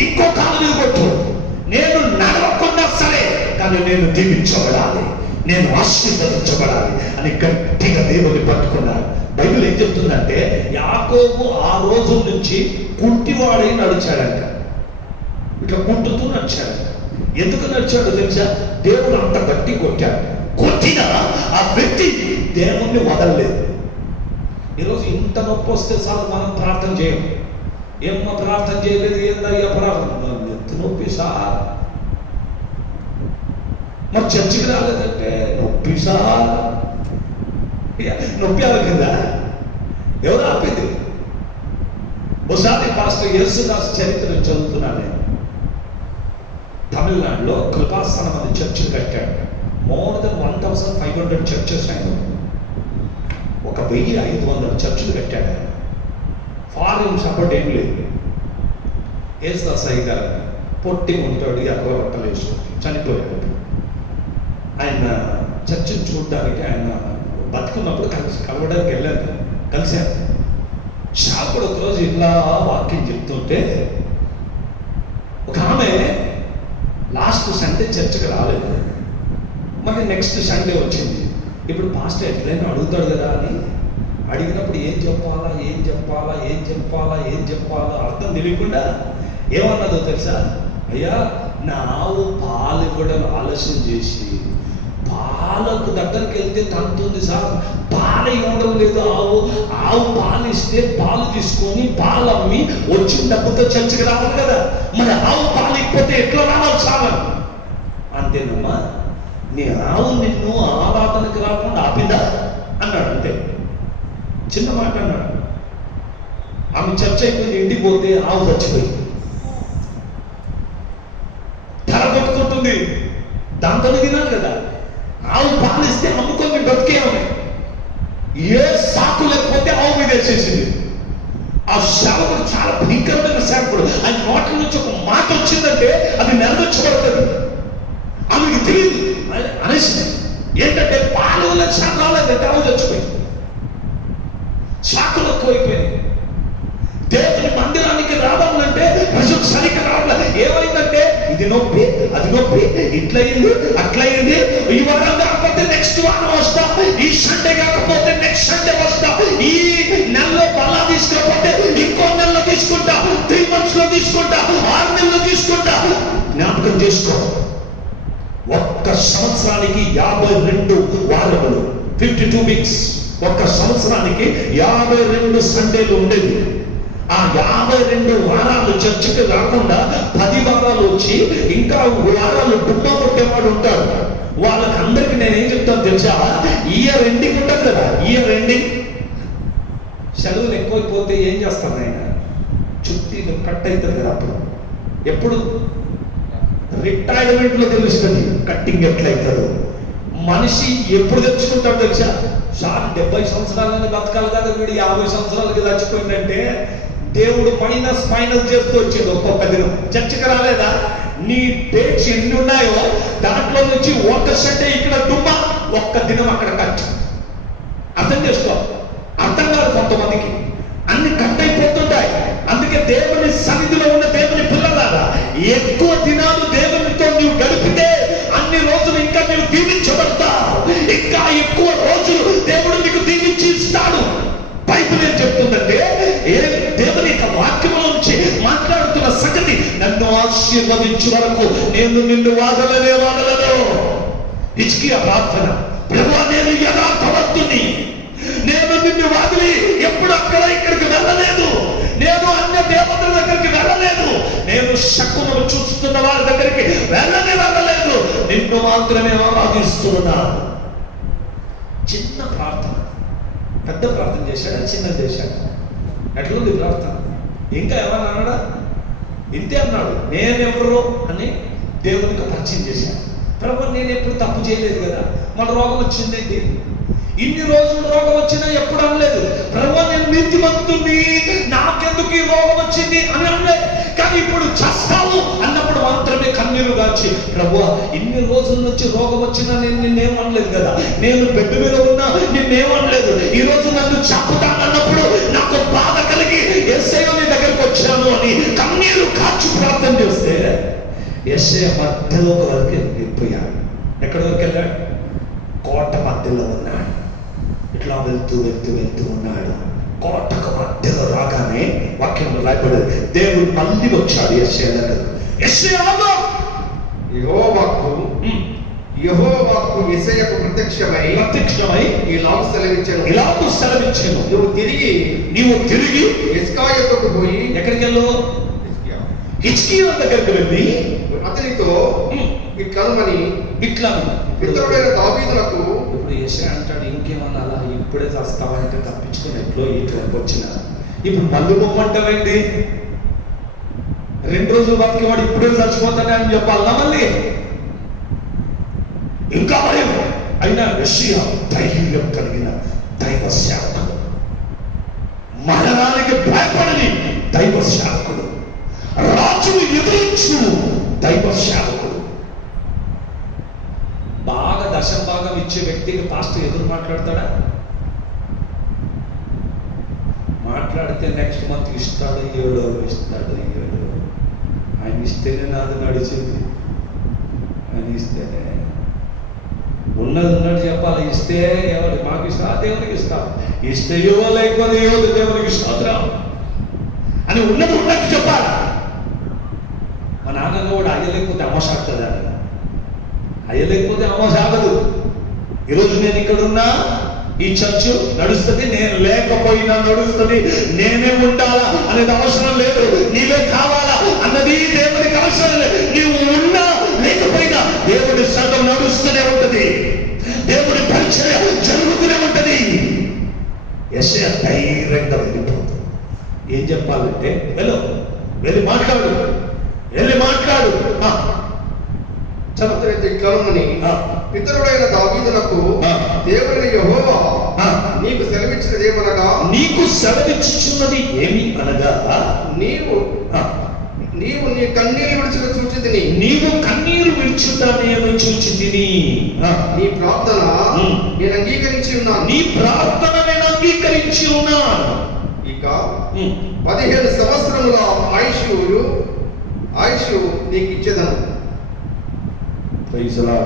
ఇంకో కాలు మీద కొట్టు. నేను నడవకున్నా సరే, కానీ నేను దీవించబడాలి, నేను ఆశీర్వదించబడాలి అని గట్టిగా దేవుని పట్టుకున్నాడు. బైబిల్ ఏం చెప్తుందంటే యాకోబు ఆ రోజు నుంచి కుంటివాడై నడిచాడంట. ఇట్లా కుంటుతూ నడిచాడంట. ఎందుకు నడిచాడో తెలుసా? దేవుడు అంత గట్టి కొట్టాడు. కొట్టిన ఆ వ్యక్తి దేవుణ్ణి వదలలేదు. ఈరోజు ఇంత నొప్పి వస్తే చాలు మనం ప్రార్థన చేయం. ఏమో ప్రార్థన చేయలేదు, ఏందయ్యా ప్రార్థన? ఎంత నొప్పి సార్, మరి చర్చికి రాలేదంటే నొప్పి సార్. నొప్పి ఆగిందా? ఎవరు ఆపింది? ఒకసారి పాస్టర్ యేసుదాస్ చరిత్రను చదువుతున్నాను నేను. తమిళనాడులో కృపాసనం అనే చర్చిలు కట్టాడు. మోర్ దెన్ 1500 చర్చెస్ ఆయన, 1500 చర్చిలు కట్టాడు ఆయన. ఫారిన్ సపోర్ట్ ఏం లేదు. యేసుదాస్ అయ్య గారు పొట్టి ఉంటాడు, అక్కడ బట్టలు వేసుకుంటాడు, చనిపోయాడు. ఆయన చర్చిని చూడడానికి, ఆయన బతుకున్నప్పుడు కలవడానికి వెళ్ళాను, కలిశాను. షాపుడు ఒకరోజు ఇట్లా వాక్యం చెప్తుంటే ఒక ఆమె లాస్ట్ సండే చర్చకు రాలేదు, మళ్ళీ నెక్స్ట్ సండే వచ్చింది. ఇప్పుడు పాస్టర్ ఎట్లయినా అడుగుతాడు కదా అని అడిగినప్పుడు ఏం చెప్పాలా అర్థం తెలియకుండా ఏమన్నదో తెలుసా? అయ్యా, నా ఆవు పాలు ఇవ్వడం ఆలస్యం చేసి పాలకు దగ్గరికి వెళ్తే తంతుంది సార్, పాలు ఇవ్వడం లేదు. ఆవు పాలు ఇస్తే పాలు తీసుకొని పాలు అమ్మి వచ్చిన డబ్బుతో చర్చకి రావాలి కదా, మరి ఆవు పాలు ఇకపోతే ఎట్లా రావాలి సార్? అంతేనమ్మా, నీ ఆవు నిన్ను ఆరాధనకి రాకుండా ఆపిందా అన్నాడు. అంతే, చిన్న మాట అన్నాడు. ఆమె చర్చ అయిపోయింది, ఇంటికి పోతే ఆవు చచ్చిపోయింది, తల కొట్టుకుంటుంది. దాంతో తినాలి కదా, ఆవు పాలిస్తే అమ్ముకొని బ్రతికేమని. ఏ సాకు లేకపోతే ఆవు మీద వేసేసింది. ఆ సేవకుడు చాలా భయంకరమైన సేవకుడు. ఆయన నోట్ల నుంచి ఒక మాట వచ్చిందంటే అది నెరవేర్చబడుతుంది. ఆమెకి తెలియదు అనేసి ఏంటంటే పాలు వల్ల శాఖ రాలేదంటే ఆవు చచ్చిపోయింది. శాఖలు ఎక్కువైపోయింది. దేవుని మందిరానికి రావాలంటే ప్రజలు సరిగ్గా రావట్లేదు. ఏమైందంటే ఇది నొప్పి, అది నొప్పి, ఇట్లయింది, అట్లయింది. ఈ వారం కాకపోతే నెక్స్ట్ వారం వస్తా, ఈ సండే కాకపోతే నెక్స్ట్ సండే వస్తా, ఈ నెలలో బలా తీసుకోకపోతే ఇంకో నెలలో తీసుకుంటా, 3 months లో తీసుకుంటా, 6 నెలలు తీసుకుంటా. జ్ఞాపకం చేసుకో, ఒక్క సంవత్సరానికి 52 వారములు, 52 weeks. ఒక్క సంవత్సరానికి 52 సండేలు ఉండేది. ఆ 52 వారాలు చర్చకి రాకుండా 10 వారాలు వచ్చి ఇంకా వారాలు డుబ్బా కొట్టేవాడు ఉంటాడు. వాళ్ళకి అందరికి నేనేం చెప్తాను తెలుసా? ఇయర్ ఎండింగ్ ఉంటుంది కదా, ఇయర్ ఎండింగ్ సెలవులు ఎక్కువైపోతే ఏం చేస్తాను ఆయన, చుట్టీలు కట్ అవుతుంది కదా. అప్పుడు ఎప్పుడు రిటైర్మెంట్ లో తెలుస్తుంది కట్టింగ్ ఎట్లయితుందో. మనిషి ఎప్పుడు తెచ్చుకుంటాడు తెలుసా? సార్ 70 సంవత్సరాలని బతకాలి కదా, వీడు 50 సంవత్సరాలకి చచ్చిపోయిందంటే దేవుడు మైనస్ చేస్తూ వచ్చేది ఒక్కొక్క దినం. చర్చకి రాలేదా? నీ డేట్స్ ఎన్ని ఉన్నాయో దాంట్లో నుంచి 1% ఇక్కడ దుమ్మ, ఒక్క దినం అక్కడ ఖర్చు. అర్థం చేసుకో. అర్థం కాదు కొంతమందికి, అన్ని కట్ అయిపోతుంటాయి. అందుకే దేవుని సన్నిధిలో ఉన్న దేవుని పిల్లలారా, ఎక్కువ దినాలు దేవునితో నీవు గడిపితే అన్ని రోజులు ఇంకా నీవు దీవించబడతావు. ఇంకా ఎక్కువ రోజులు దేవుడు నీకు దీవించి ఇస్తాడు. బైబిల్ ఏం చెప్తుందంటే, దేవుని యొక్క వాక్యముల నుంచి మాట్లాడుతున్న సంగతి, నన్ను ఆశీర్వదించు వరకు నేను నిన్ను వాదలను. హిజ్కియా ప్రార్థన, ప్రభువా నేను యథార్థవంతుని, నేను నిన్ను వదిలి ఎప్పుడు అక్కడ ఇక్కడికి వెళ్ళలేదు, నేను అన్య దేవతల దగ్గరికి వెళ్ళలేదు, నేను శకునము చూస్తున్న వారి దగ్గరికి వెళ్ళలేదు, నిన్ను మాత్రమే ఆరాధిస్తున్నాను. చిన్న ప్రార్థన. పెద్ద ప్రార్థన చేశాడా, చిన్నది చేశాడా? ఎట్లుంది ప్రార్థన? ఇంకా ఏమన్నా అన్నాడా? ఇంతే అన్నాడు, నేనెవరు అని దేవునికి పరిచయం చేశాను. ప్రభు నేను ఎప్పుడు తప్పు చేయలేదు కదా, మన రోగం వచ్చిందేంటి? ఇన్ని రోజులు రోగం వచ్చినా ఎప్పుడు అనలేదు, ప్రభు నేను నీతిమంతుణ్ణి, నాకెందుకు ఈ రోగం వచ్చింది అని అనలేదు. కానీ ఇప్పుడు చస్తావు అన్నప్పుడు మాత్రమే కన్నీరు గార్చి, ప్రభు ఇన్ని రోజుల నుంచి రోగం వచ్చినా నేను నిన్నేమనలేదు కదా, నేను బెడ్ మీద ఉన్నా నిన్నేమనలేదు, ఈ రోజు నన్ను చంపుతానన్నప్పుడు నాకు బాధ కలిగి యేసయ్య నీ దగ్గరికి వచ్చాను అని కన్నీరు కార్చి ప్రార్థన చేస్తే యేసయ్య మధ్యలో వరకు వెళ్ళిపోయాడు. ఎక్కడి వరకు వెళ్ళాడు? కోట మధ్యలో ఉన్నాడు. ఇట్లా వెళ్తూ ఉన్నాడు. కోటకు మధ్యలో రాగానే వాక్యంలో రాయబడింది, దేవుడు మళ్ళీ వచ్చాడు యేసయ్య దగ్గరకు. యేసయ్య యెహోవాకు యేసయ్యకు ప్రత్యక్షమై ఇలాగు సెలవిచ్చెను, నువ్వు తిరిగి హిజ్కియాకు పోయి, ఎక్కడికి వెళ్ళు? హిజ్కియా దగ్గరికి వెళ్ళి అతనితో ఇట్లనుమని, పితరుడైన దావీదునకు. ఇప్పుడు యేసయ్య అంటాడు, ఇంకేమన్నా అలా ఇప్పుడే చస్తావంటే తప్పించుకుని ఇట్లోకి వచ్చిన, ఇప్పుడు మళ్ళీ బొమ్మంటావేంటి? 2 రోజులు బతికేవాడు ఇప్పుడే చచ్చిపోతానే అని చెప్పాలా? మళ్ళీ ఇంకా భయం. అయినా యేసయ్య ధైర్యం కలిగిన దైవ సేవకుడు, మరణానికి భయపడని దైవ సేవకుడు, రాజును ఎదురించు దైవ సేవకుడు. బాగా దశంభాగం ఇచ్చే వ్యక్తికి పాస్టర్ ఎదురు మాట్లాడతాడా? మాట్లాడితే నెక్స్ట్ మంత్ ఇస్తాడు, 7 ఇస్తాడు. ఆయన ఇస్తేనే నాది నడిచింది, ఆయన ఇస్తేనే ఉన్నది చెప్పాలి. ఇస్తే ఎవరు మాకు ఇస్తా, దేవునికి ఇస్తాం. ఇస్తేయో లేకపోతే దేవునికి స్తోత్రం అని ఉన్నది చెప్పాలి. మా నాన్న కూడా అయ్యలేకపోతే అమ్మ సాగుతుందా? అయ్యలేకపోతే అమ్మ సాగదు. ఈరోజు నేను ఇక్కడున్నా, ఈ చర్చ్ నడుస్తుంది, నేను లేకపోయినా నడుస్తుంది, నేనే ఉండాలా అనేది అవసరం లేదు, నీవే కావాలా అన్నది దేవుడికి అవసరం లేదు. నీవు ఉన్నా లేకపోయినా దేవుడి సంఘం నడుస్తూనే ఉంటది, దేవుడి పరిచయం జరుగుతూనే ఉంటది. యేసయ్య ధైర్యంగా వెళ్ళిపోతుంది. ఏం చెప్పాలంటే, వెళ్ళి మాట్లాడు. పితరుడైన దావీదునకు దేవుడైన యెహోవా నీకు సెలవిచ్చినదేమనగా, నీకు సెలవిచ్చుచున్నది ఏమి అనగా, నీవు నీ కన్నీరు విడుచుట చూచితిని, నీవు కన్నీరు విడుచుట నేను చూచితిని, నీ ప్రార్థన నేను అంగీకరించి ఉన్నాను, నీ ప్రార్థన నేను అంగీకరించి ఉన్నాను. ఇక 15 సంవత్సరముల ఆయుష్ నీకు ఇచ్చేదను.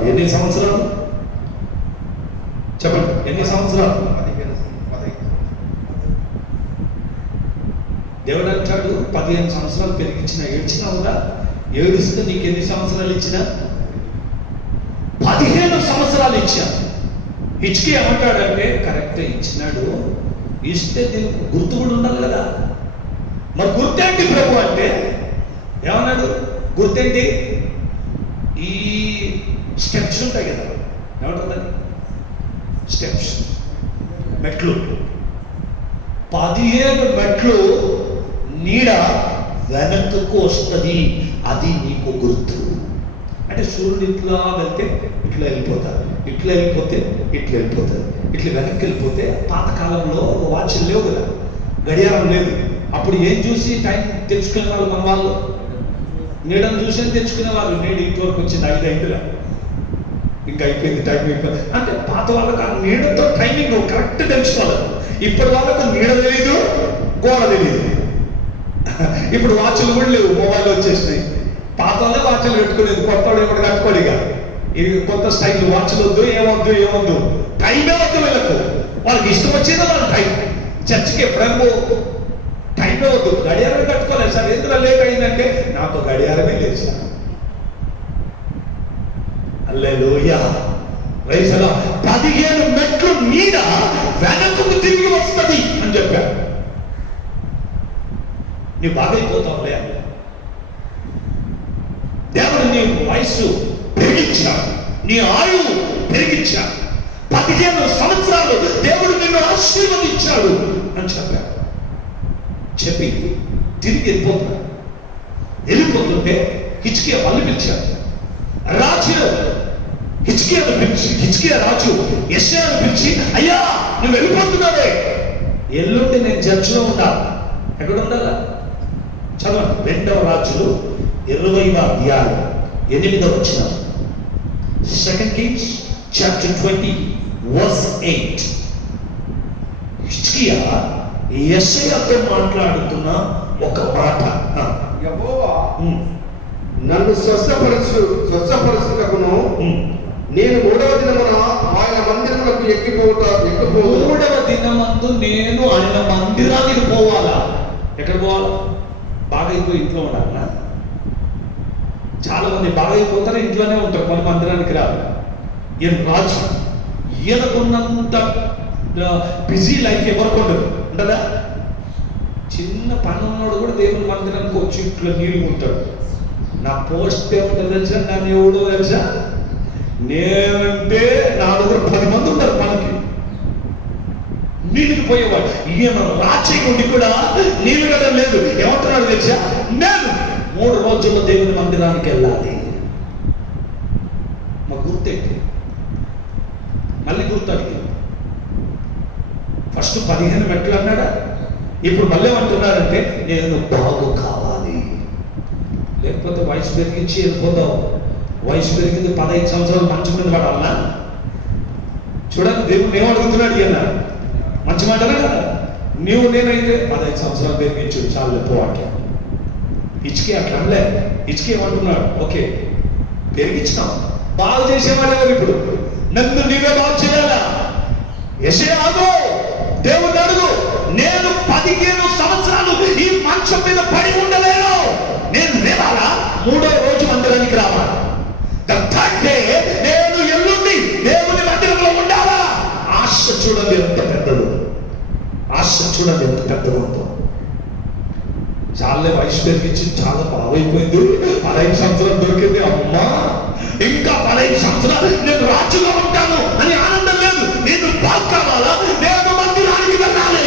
ఎన్ని సంవత్సరాలు చెప్పండి? ఎన్ని సంవత్సరాలు? 15. దేవుడు అంటాడు, 15 సంవత్సరాలు పెరిగించిన ఏడ్చినావుగా, ఏడుస్తే నీకు ఎన్ని సంవత్సరాలు ఇచ్చినా? 15 సంవత్సరాలు ఇచ్చా. హిజ్కియా ఏమంటాడంటే, కరెక్టే ఇచ్చినాడు, ఇస్తే దీనికి గుర్తు కూడా ఉండాలి కదా. మరి గుర్తేంటి ప్రభు అంటే ఏమన్నాడు? గుర్తేంటి? ఈ స్టెప్స్ ఉంటాయి కదా, ఏమంటుందని? స్టెప్స్, మెట్లు, 15 మెట్లు నీడ వెనకకు వస్తుంది, అది నీకు గుర్తు. అంటే సూర్యుడు ఇట్లా వెళ్తే ఇట్లా వెళ్ళిపోతారు, ఇట్లా వెళ్ళిపోతే ఇట్లా వెళ్ళిపోతారు, ఇట్లా వెనక్కి వెళ్ళిపోతే. పాతకాలంలో వాచ్లు లేవు కదా, గడియారం లేదు. అప్పుడు ఏం చూసి టైం తెలుసుకునే వాళ్ళు మన వాళ్ళు? నీడను చూసి తెచ్చుకునేవాళ్ళు. నీడు ఇంతవరకు వచ్చింది 5 అయిందిరా, ఇంకా అయిపోయింది, టైం అయిపోయింది అంటే. పాత వాళ్ళకు ఆ నీడతో టైమింగ్ కరెక్ట్ తెలుసుకోవాలి. ఇప్పటి వాళ్ళకు నీడ తెలీదు, గోడ తెలీదు. ఇప్పుడు వాచ్లు కూడా లేవు, మొబైల్ వచ్చేసినాయి. పాత వాళ్ళే వాచ్లు పెట్టుకునేది, కొత్త వాడు ఇప్పుడు కట్టుకోలేక. ఇవి కొత్త స్టైల్ వాచ్లు వద్దు, ఏమొద్దు, టైమే వద్దు వీళ్ళకు. వాళ్ళకి ఇష్టం వచ్చేదో వాళ్ళ టైం. చర్చికి ఎప్పుడైనా టైమే వద్దు, గడియారం కట్టుకోలేదు సార్. ఎందుకు లేట్ అయిందంటే నాకు గడియారమే లేదు sir. Hallelujah, praise the lord. 15 మెట్లు నీడ వెనకకు తిరిగి వస్తుంది అని చెప్పారు. నీ బాగైపోతావులే అన్న. దేవుడు నీ వయస్సు పెరిగించాడు, నీ ఆయువు పెరిగించాడు. 15 సంవత్సరాలు దేవుడు నిన్ను ఆశీర్వదించాడు అని చెప్పాడు. చెప్పి తిరిగి వెళ్ళిపోతుంటే హిజ్కియా వాళ్ళు పిలిచాడు. రాజు హిజ్కియా రాజు యెషయాను పిలిచి, అయ్యా నువ్వు వెళ్ళిపోతున్నావే, ఎల్లుండి నేను చర్చిలో ఉండాలి. ఎక్కడ ఉండాలా? చదవండి. 2వ రాజులు 20వ అధ్యాయం 8వ వచనం. 2 Kings chapter 20 verse 8. హిజ్కియా యెషయాతో మాట్లాడుతున్న ఒక మాట. యెహోవా నన్ను స్వస్థపరచుటకును నేను 3వ దినమున ఆయన మందిరమునకు ఎక్కిపోదు. 3వ దినమందు నేను ఆయన మందిరానికి పోవాలా? ఎక్కడ పోవాలా? బాగైపోయి ఇంట్లో ఉండాలా? చాలా మంది బాగైపోతారు, ఇంట్లోనే ఉంటారు, మన మందిరానికి రాదు. ఈయన రాజు, ఈయనకున్నంత బిజీ లైఫ్ ఎవరికి ఉండదు, ఉండదా? చిన్న పని ఉన్నాడు కూడా దేవుని మందిరానికి వచ్చి ఇంట్లో నీళ్ళు ఉంటాడు. నా పోస్ట్ ఏముంటుంది తెలుసా? నన్ను ఎవడో తెలుసా? నేనంటే నా దగ్గర 10 మంది ఉన్నారు పనికి, నీళ్ళకి పోయేవాడు. ఈయన రాచయ్యుడి కూడా నీళ్ళు కదా లేదు. ఏమంటున్నాడు తెలుసా? నేను 3 రోజుల్లో దేవుని మందిరానికి వెళ్ళాలి. మా గుర్తెట్టి మళ్ళీ గుర్తు అడిగింది. ఫస్ట్ 15 మెట్లు అన్నాడా, ఇప్పుడు మళ్ళీ ఏమంటున్నాడంటే నేను బాగు కావాలి. లేకపోతే వయసు పెరిగించి వెళ్ళిపోతావు. వయసు పెరిగింది, 15 సంవత్సరాలు మంచం మీద పడాలన్నా? చూడండి, దేవుడు ఏమడుగుతున్నాడు? ఈయన మంచి మాటనే కదా. నేనైతే 15 సంవత్సరాలు పెరిగించు చాలు పోవాకి. హిజ్కియా అట్లా హిజ్కియా ఏమంటున్నాడు? ఓకే పెరిగించినావు, బాగు చేసేవాడు ఎవరు? ఇప్పుడు నన్ను నీవే బాగు చేయాలా? యెషయా దేవుడు అడుగు. నేను 15 సంవత్సరాలు ఈ మంచం మీద పడి ఉండలేను. నేను లేవాలా? 3వ రోజు మందిరానికి రావాలి. నేను ఎల్లుండి దేవుని మందిరంలో ఉండాలా? ఆశ చూడండి ఎంత పెద్దదో, ఆశ చూడండి ఎంత పెద్దదో. చాలా వయసు పెరిగించి చాలా బాగైపోయింది, 15 సంవత్సరాలు దొరికింది. అమ్మా ఇంకా 15 సంవత్సరాలు నేను రాజుగా ఉంటాను అని ఆనందం లేదు. నేను బాగు కావాలా? నేను మందిరానికి వెళ్ళాలి.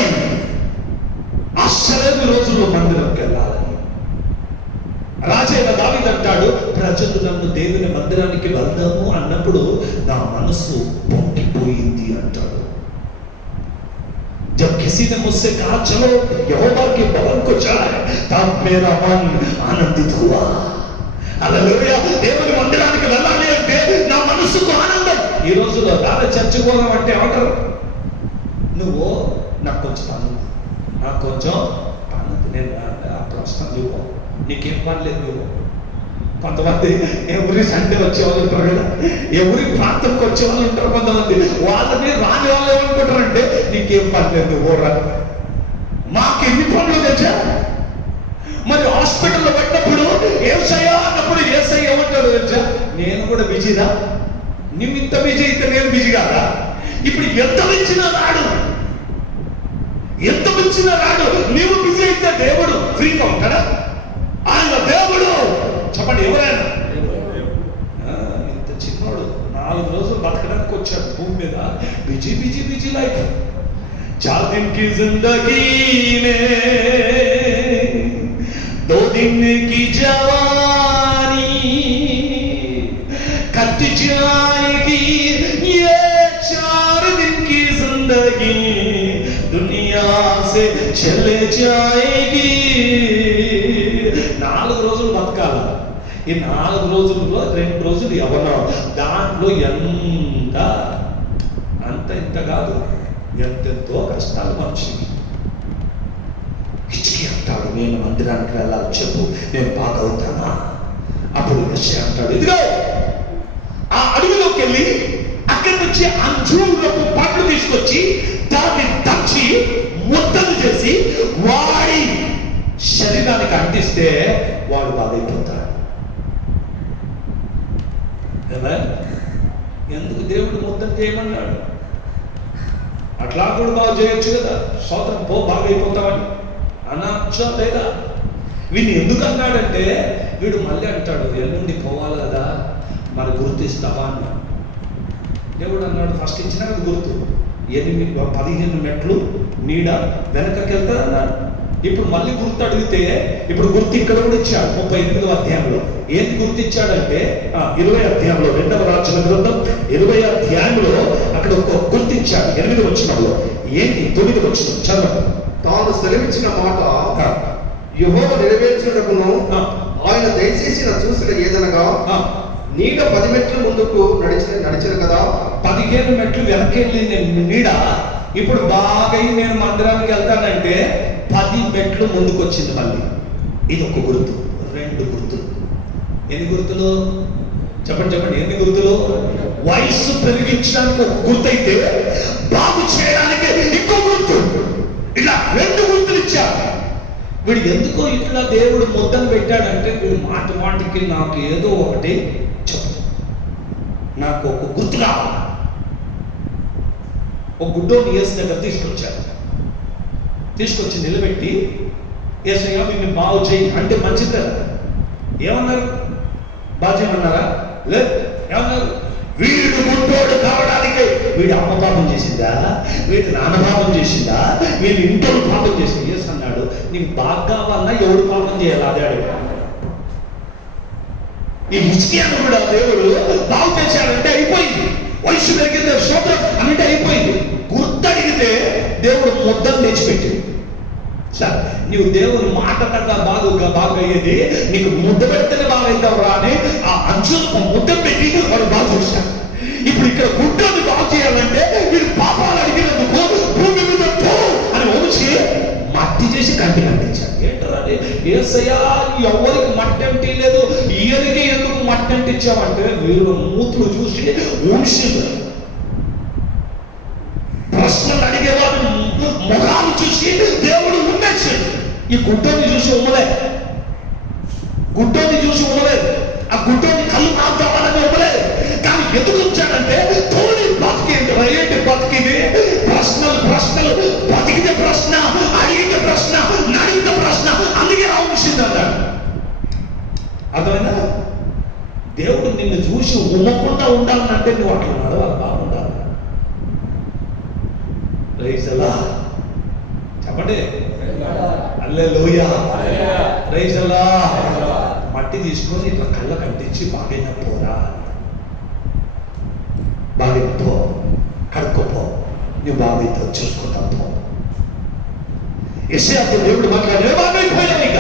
ఆశ్చర్య రోజుల్లో మందిరంకి వెళ్ళాలని. రాజైన దావీదు అంటాడు, ప్రజలు నన్ను దేవుని మందిరానికి వెళ్దాము అన్నప్పుడు నా మనసు పొంగిపోయింది అంటాడు. जब किसी ने मुझसे कहा चलो यहोवा के भवन को जाए तब मेरा मन आनंदित हुआ. హల్లెలూయా. దేవుని మందిరానికి వెళ్ళాలి అంటే నా మనసుకు ఆనందం. ఈ రోజుల్లో రాలే చర్చికి పోదాం అంటే ఏమంటారు? నువ్వు నాకు కొంచెం పని ఉంది, నాకు కొంచెం పని ఉంది, నేను అప్పుడు వస్తాను, నువ్వు నీకేం పని లేదు. నువ్వు కొంతమంది ఎవరి సండే వచ్చే వాళ్ళు ఉంటారు కదా, ఎవరి ప్రాంతంకి వచ్చే వాళ్ళు ఉంటారు కొంతమంది. వాళ్ళని రాని వాళ్ళు ఏమనుకుంటారంటే నీకేం పని లేదు, ఓరా. మాకు ఎన్ని పనులు తెచ్చా. మరి హాస్పిటల్లో పెట్టినప్పుడు ఏసయ్యా అన్నప్పుడు ఏసయ్య ఏమంటాడు తెచ్చా? నేను కూడా బిజీదా? నువ్వు ఇంత బిజీ అయితే నేను బిజీ కాదా? ఇప్పుడు ఎంత మించినా రాడు, ఎంత మించినా రాడు. నీవు బిజీ అయితే దేవుడు ఫ్రీగా ఉంటాడా? ఆయన దేవుడు. చెప్పండి ఎవరైనా. ఇంత చిన్నోడు 4 రోజులు బతకడానికి వచ్చాడు భూమి మీద. Busy busy busy life. 4 दिन की जिंदगी में 2 दिन की जवानी जाएगी ये 4 दिन की जिंदगी दुनिया से चले जाएगी. 4 రోజులు బతకాల. ఈ 4 రోజుల్లో 2 రోజులు యవ్వనం. దాంట్లో అంత ఇంత కాదు, ఎంతెంతో కష్టాలు మనిషికి. హిజ్కియా అంటాడు, నేను మందిరానికి వెళ్ళాలి, చెప్పు నేను బాగవుతానా? అప్పుడు యెషయా అంటాడు, ఇదిగో ఆ అడవిలోకి వెళ్ళి అక్కడి నుంచి అంజూరపు పండ్లు తీసుకొచ్చి దాన్ని దంచి ముద్దలు చేసి వాడి శరీరానికి అందిస్తే వాడు బాగైపోతాడు. కదా, ఎందుకు దేవుడు ముద్దలు చేయమన్నాడు? అట్లా కూడా బాగు చేయొచ్చు కదా, సోదరం పో బాగైపోతావని అనొచ్చా లేదా? వీడిని ఎందుకు అన్నాడంటే వీడు మళ్ళీ అంటాడు, ఎల్లుండి పోవాలి కదా, మరి గుర్తిస్తావా అన్నాడు. దేవుడు అన్నాడు, ఫస్ట్ ఇచ్చినా అది గుర్తు 15 మెట్లు నీడ వెనకకి వెళ్తారన్నాడు. ఇప్పుడు మళ్ళీ గుర్తు అడిగితే ఇప్పుడు గుర్తు ఇక్కడ కూడా ఇచ్చాడు 38వ అధ్యాయంలో. ఏంటి గుర్తు ఇచ్చాడంటే 20వ అధ్యాయంలో 2వ రాజుల గ్రంథం 20వ అధ్యాయంలో అక్కడ ఒక గుర్తు ఇచ్చాడు. 8వ వచనంలో ఏంటి? 9వ వచనం చదవండి. తాను సెలవిచ్చిన మాట యెహోవా నెరవేర్చుటకును ఆయన దయచేసిన సూచన ఏదనగా నీడ 10 మెట్ల ముందుకు నడిచిన కదా. 15 మెట్లు వెనకెళ్ళి నీడ ఇప్పుడు బాగా నేను మందిరానికి వెళ్తానంటే 10 మెట్లు ముందుకు వచ్చింది. మళ్ళీ ఇది ఒక గుర్తు. 2 గుర్తులు. ఎన్ని గుర్తులు చెప్పండి? ఎన్ని గుర్తులు? వయస్సు పెరిగించడానికి ఒక గుర్తు అయితే బాగు చేయడానికి ఇంకో గుర్తు. ఇలా 2 గుర్తులు ఇచ్చారు. వీడు ఎందుకో ఇట్లా దేవుడు ముద్దలు పెట్టాడంటే వీడు మాటికి నాకు ఏదో ఒకటి చెప్పు, నాకు ఒక గుర్తు కావాలి. ఒక గుడ్డోని యేసు దగ్గర తీసుకొచ్చి నిలబెట్టి, యేసయ్య నిన్ను బాగు చేయి అంటే మంచిది కదా. ఏమన్నారు? బాగు చేయమన్నారా? లేదు. ఏమన్నారు? వీడు గుడ్డోడు కావడానికి వీడు అమ్మ పాపం చేసిందా, వీడు నాన్న పాపం చేసిందా, వీడు ఇంట్లో పాపం చేసింది. యేసు అన్నాడు, నీకు బాగా కావాలన్నా ఎవడు పాపం చేయాలి అదే అడిగాడు. ఈ హిజ్కియాను కూడా దేవుడు బాగు చేశాడంటే అయిపోయింది. వయసు పెరిగింది స్తోత్రం అంటే అయిపోయింది. గుర్తు అడిగితే దేవుడు ముద్దను తెచ్చిపెట్టింది. సార్ నీవు దేవుని మాట కన్నా బాగా అయ్యేది, నీకు ముద్ద పెడితేనే బాగా అవుతావురా అని ఆ అంచులకు ముద్ద పెట్టి వాడు బాగు చేశాడు. ఇప్పుడు ఇక్కడ గుడ్డని బాగు చేయాలంటే వీడు పాపాలు అడిగినందుకు భూమి మీద పో అని వచ్చి మట్టి చేసి కంటి కంటించాడు. ఏంటంటే యేసయ్యా ఎవరికి మట్టి అంటే లేదు, ఈయనకి ఎందుకు మట్టి అంటించామంటే వీళ్ళు మూతులు చూసి ఊడ్చింది. ప్రశ్నలు అడిగేవాడు ముఖాలు చూసి దేవుడు ఉండేసాడు. ఈ గుడ్డోని చూసి ఉమ్మలేదు, ఆ గుడ్డోని కళ్ళు మారుతామని ఉమ్మలేదు. కానీ ఎందుకు ఉంచాడంటే తోడి బతికేంటి ఏంటి బతికింది? ప్రశ్నలు బతికితే ప్రశ్న, అడిగితే ప్రశ్న, నడిగితే ప్రశ్న, అందుకే ఉంచింది అన్నాడు. అర్థమైనా? దేవుడు నిన్ను చూసి ఉమ్మకుండా ఉండాలంటే నువ్వు అట్లా నడవాలి, బాగుండాలి. చెప్పండి హల్లెలూయా. మట్టి తీసుకొని ఇట్లా కళ్ళ కంటించి బాగైనా పోరా, బాగైపో, కడుక్కోపో, నువ్వు బాగైతే చూసుకుంటా పో. యెషయాతో దేవుడు మాట్లాడే బాగైపోయినా ఇక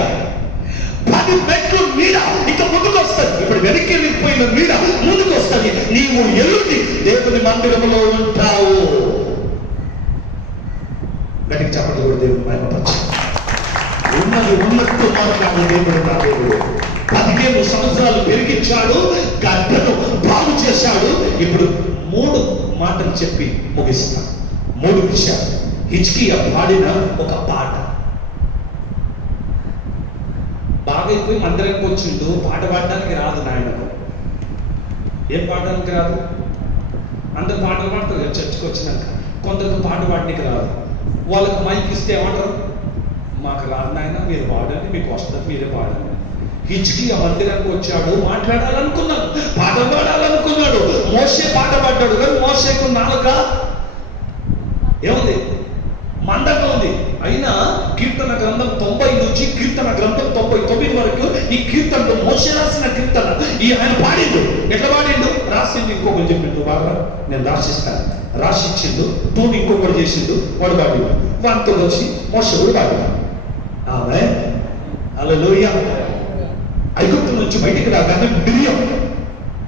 10 మెట్లు నీడ ఇంకా ముందుకు వస్తుంది. ఇప్పుడు వెనక్కి వెళ్ళిపోయిన నీడ ముందుకు వస్తుంది. నీవు ఎల్లుండి దేవుని మందిరంలో ఉంటావు. గట్టికి చెప్పండి కూడా దేవుడు మహిమపరచు. ఉన్నట్టు మాట్లాడే దేవుడు నా దేవుడు. 15 సంవత్సరాలు పెరిగించాడు, గడ్డను బాగు చేశాడు. ఇప్పుడు 3 మాటలు చెప్పి ముగిస్తాను. 3 విషయాలు. హిజ్కియా పాడిన ఒక పాట. బాగైపోయి మందిరానికి వచ్చిండు, పాట పాడడానికి రాదు నాయనకు. ఏం పాడడానికి రాదు? అందరు పాటలు పాడతారు కదా చర్చకు వచ్చినాక. కొందరికి పాట పాడడానికి రాదు. వాళ్ళకి మైక్ ఇస్తే ఏమంటారు? మాకు రాదు నాయన, మీరు పాడండి, మీకు వస్తుంది, మీరే పాడండి. హిజ్కియా మందిరానికి వచ్చాడు, మాట్లాడాలనుకున్నాడు, పాట పాడాలనుకున్నాడు. మోషే పాట పాడాడు, కానీ మోషేకు నాలుక ఏముంది? మందంగా ఉంది. అయినా కీర్తన గ్రంథం 90 నుంచి కీర్తన గ్రంథం 99 వరకు ఈ కీర్తనలు మోషే రాసిన కీర్తన. ఆయన పాడిండు. ఎట్లా పాడిండు? రాసి రాసింది ఇంకొకరు చెప్పిండు, వాడు నేను రాసిస్తాను, రాసిచ్చిండు. టూని ఇంకొకటి చేసిండు, వాడు వాడి వాడితో వచ్చి మోస కూడా వాడి. ఆమె హల్లెలూయా. ఐగుప్తు నుంచి బయటికి రాగానే మిరియం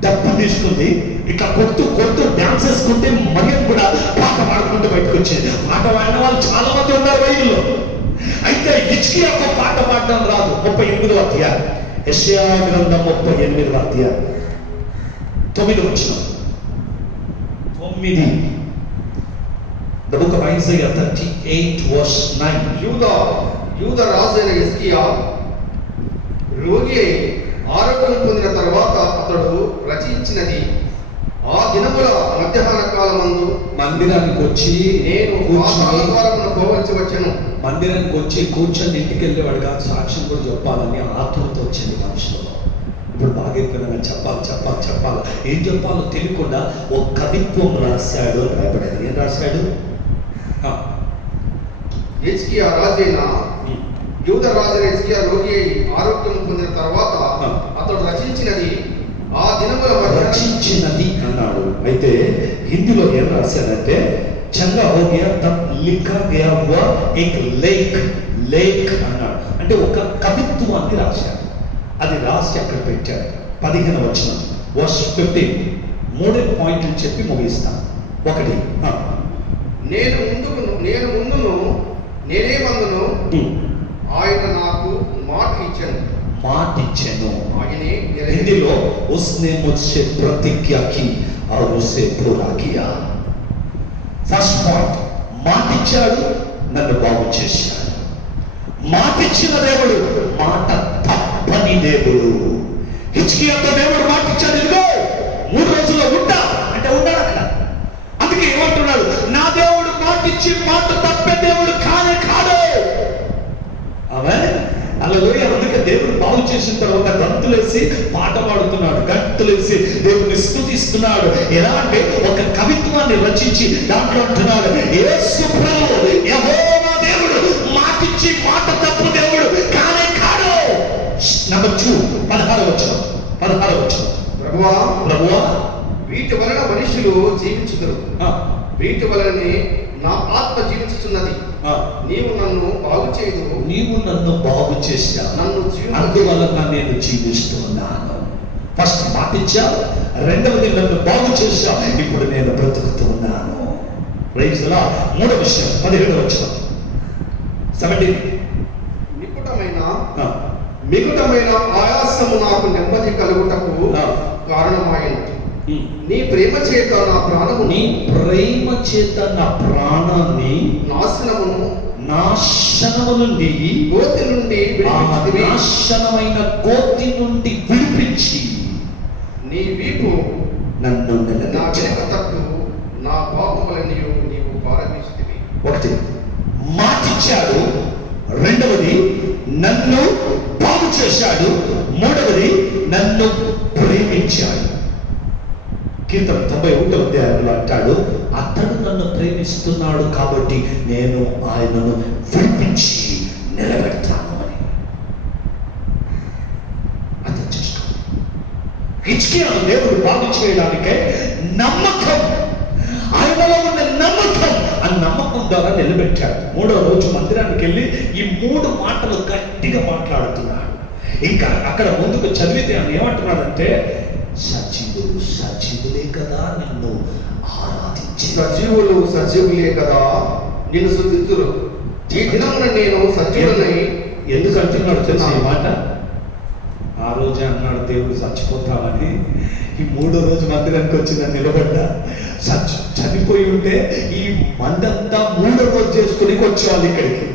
డబ్బు తీసుకుంది, ఇట్లా కొడుతూ డాన్స్ వేసుకుంటే మరియం కూడా పాట పాడుకుంటూ బయటకు వచ్చేది. పాట పాడిన వాళ్ళు చాలా మంది ఉన్నారు బైబిల్లో. అయితే హిజ్కియాకు పాట పాడడం రాదు. 38వ అధ్యాయం, యెషయా గ్రంథం 38వ అధ్యాయం 9వ వచనం. 9. The book of Isaiah 38 verse 9. యూదా రాజు అయిన హిజ్కియా రోగి అయి ఆరోగ్యం పొందిన తర్వాత అతడు రచించినది, ఆ దినముల మధ్యాహ్న కాలమందు మందిరానికి వచ్చి నేను ద్వారమున పోవలసి వచ్చెను. మందిరానికి వచ్చి కూర్చొని ఇంటికి వెళ్ళేవాడు కాదు, సాక్ష్యం కూడా చెప్పాలని ఆతురత వచ్చింది మనుషులలో. ఇప్పుడు బాగా ఎక్కువ చెప్పాలి. ఏం చెప్పాలో తెలియకుండా ఒక కవిత్వం రాశాడు అని భయపడేది. ఏం రాశాడు? హిజ్కియా రాజైన యూదా రాజు హిజ్కియా రోగి అయి ఆరోగ్యం పొందిన తర్వాత అతడు రచించినది, ఆ దినముల రచించినది అన్నాడు. అయితే హిందీలో ఏం రాశాడంటే చంగా హో గయా తబ్ లిఖా గయా హువా ఏక్ లేక్ అన్నాడు. అంటే ఒక కవిత్వాన్ని రాశాడు. అది రాసి అక్కడ పెట్టాడు. 15వ వచనం వర్స్ 15. 3 పాయింట్లు చెప్పి ముగిస్తాను. 1, నేనేమందును ఆయన నాకు మాట ఇచ్చాను. ఆయనే హిందీలో ఉస్నే ముజ్సే ప్రతిజ్ఞా కి और उसे पूरा किया. ఫస్ట్ పాయింట్, మాట ఇచ్చాడు, నన్ను బాగు చేశాడు. మాట ఇచ్చిన దేవుడు, మాట తప్పని దేవుడు. హిజ్కియాతో దేవుడు మాట ఇచ్చాడు, ఇదిగో 3 రోజుల్లో ఉంటా అంటే ఉన్నాడు అక్కడ. అందుకే ఏమంటున్నాడు, నా దేవుడు మాట ఇచ్చి మాట తప్పే దేవుడు కానే కాదు. ఆమేన్. హల్లెలూయా. అందుకే దేవుడు బాగు చేసిన తర్వాత గంతులేసి పాట పాడుతున్నాడు, గంతులేసి దేవుని స్తుతిస్తున్నాడు. ఎలా అంటే ఒక కవిత్వాన్ని రచించి దాంట్లో అంటున్నాడు, యేసు ప్రభువు యెహోవా దేవుడు మాటిచ్చి మాట తప్పు దేవుడు కానే కాడు. నంబర్ 2, 16వ వచనం. ప్రభువా వీటి వలన మనుషులు జీవించుదురు, వీటి వలనే నా ఆత్మ జీవించుచున్నది. నీవు నన్ను బాగు చేశావు, అందువలన నేను జీవిస్తున్నాను. ఫస్ట్ మాట ఇచ్చావు, రెండవది నన్ను బాగు చేశావు, ఇప్పుడు నేను బ్రతుకుతున్నాను. Praise the lord. 3వ విషయం 17వ వచనం 17. మిగుటమైన ఆయాసము నాకు నెమ్మది కలుగుటకు కారణమైనది. నీ ప్రేమ చేత నా ప్రాణాన్ని నాశనము నుండి నాశనమైన కోతి నుండి విడిపించి నీ వీపు నన్ను నిలబెట్టావు. నా పాపములన్నీ నీవు పారవేసితివి. 1, మాటిచ్చాడు, రెండవది నన్ను బాగు చేశాడు, మూడవది నన్ను ప్రేమించాడు. కీర్తన 91వ అధ్యాయంలో అంటాడు, అతడు నన్ను ప్రేమిస్తున్నాడు కాబట్టి నేను ఆయనను విడిపించి నిలబెడతాను అని. అర్థం చేసుకోండి. హిజ్కియాను దేవుడు బాగు చేయడానికే నమ్మకం, ఆయనలో ఉన్న నమ్మకం, ఆ నమ్మకం ద్వారా నిలబెట్టాడు. 3వ రోజు మందిరానికి వెళ్ళి ఈ 3 మాటలు గట్టిగా మాట్లాడుతున్నాడు. ఇంకా అక్కడ ముందుకు చదివితే ఆయన ఏమంటున్నాడంటే, సజీవులే కదా నిన్ను ఆరాధించి, సజీవులే కదా నిన్ను స్తుతింతురు. ఈ దినమున నేను సజీవులనై. ఎందుకు అంటున్నాడు తెలుసా ఈ మాట? ఆ రోజే అన్నాడు దేవుడు చచ్చిపోతామని. ఈ 3వ రోజు మందిరానికి వచ్చి నన్ను నిలబడ్డా. చనిపోయి ఉంటే ఈ మందంతా 3వ రోజు చేసుకుని వచ్చేవాళ్ళు ఇక్కడికి.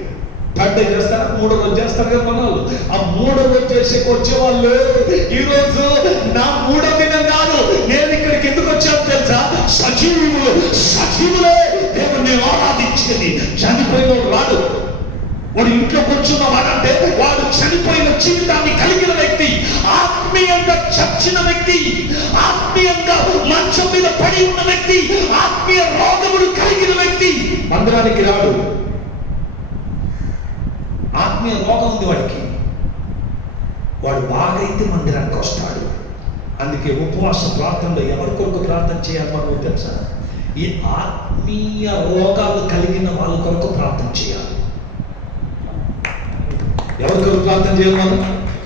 థర్డ్ చేస్తారు, 3వ రోజు చేస్తారు కదా మన వాళ్ళు. ఆ 3వ రోజు చేసేకి వచ్చేవాళ్ళు ఈ రోజు నా 3వ దినం కాదు, నేను ఇక్కడికి ఎందుకు వచ్చాను తెలుసా? సజీవులే దేవుణ్ణి ఆరాధించేది. చనిపోయిన వాడు వాడు ఇంట్లో కూర్చున్న వాడంటే వాడు చనిపోయిన జీవితాన్ని కలిగిన వ్యక్తి, ఆత్మీయంగా చచ్చిన వ్యక్తి, ఆత్మీయంగా మంచం మీద పడి ఉన్న వ్యక్తి, ఆత్మీయ రోగములు కలిగిన వ్యక్తి మందిరానికి రాడు. ఆత్మీయ రోగం ఉంది వాడికి, వాడు బాగైతే మందిరానికి వస్తాడు. అందుకే ఉపవాస ప్రార్థనలో ఎవరి కొరకు ప్రార్థన చేయాలి మనకు తెలుసా? ఈ ఆత్మీయ రోగాలు కలిగిన వాళ్ళ కొరకు ప్రార్థన చేయాలి. ఎవరి కొరకు ప్రార్థన చేయాలి మనం?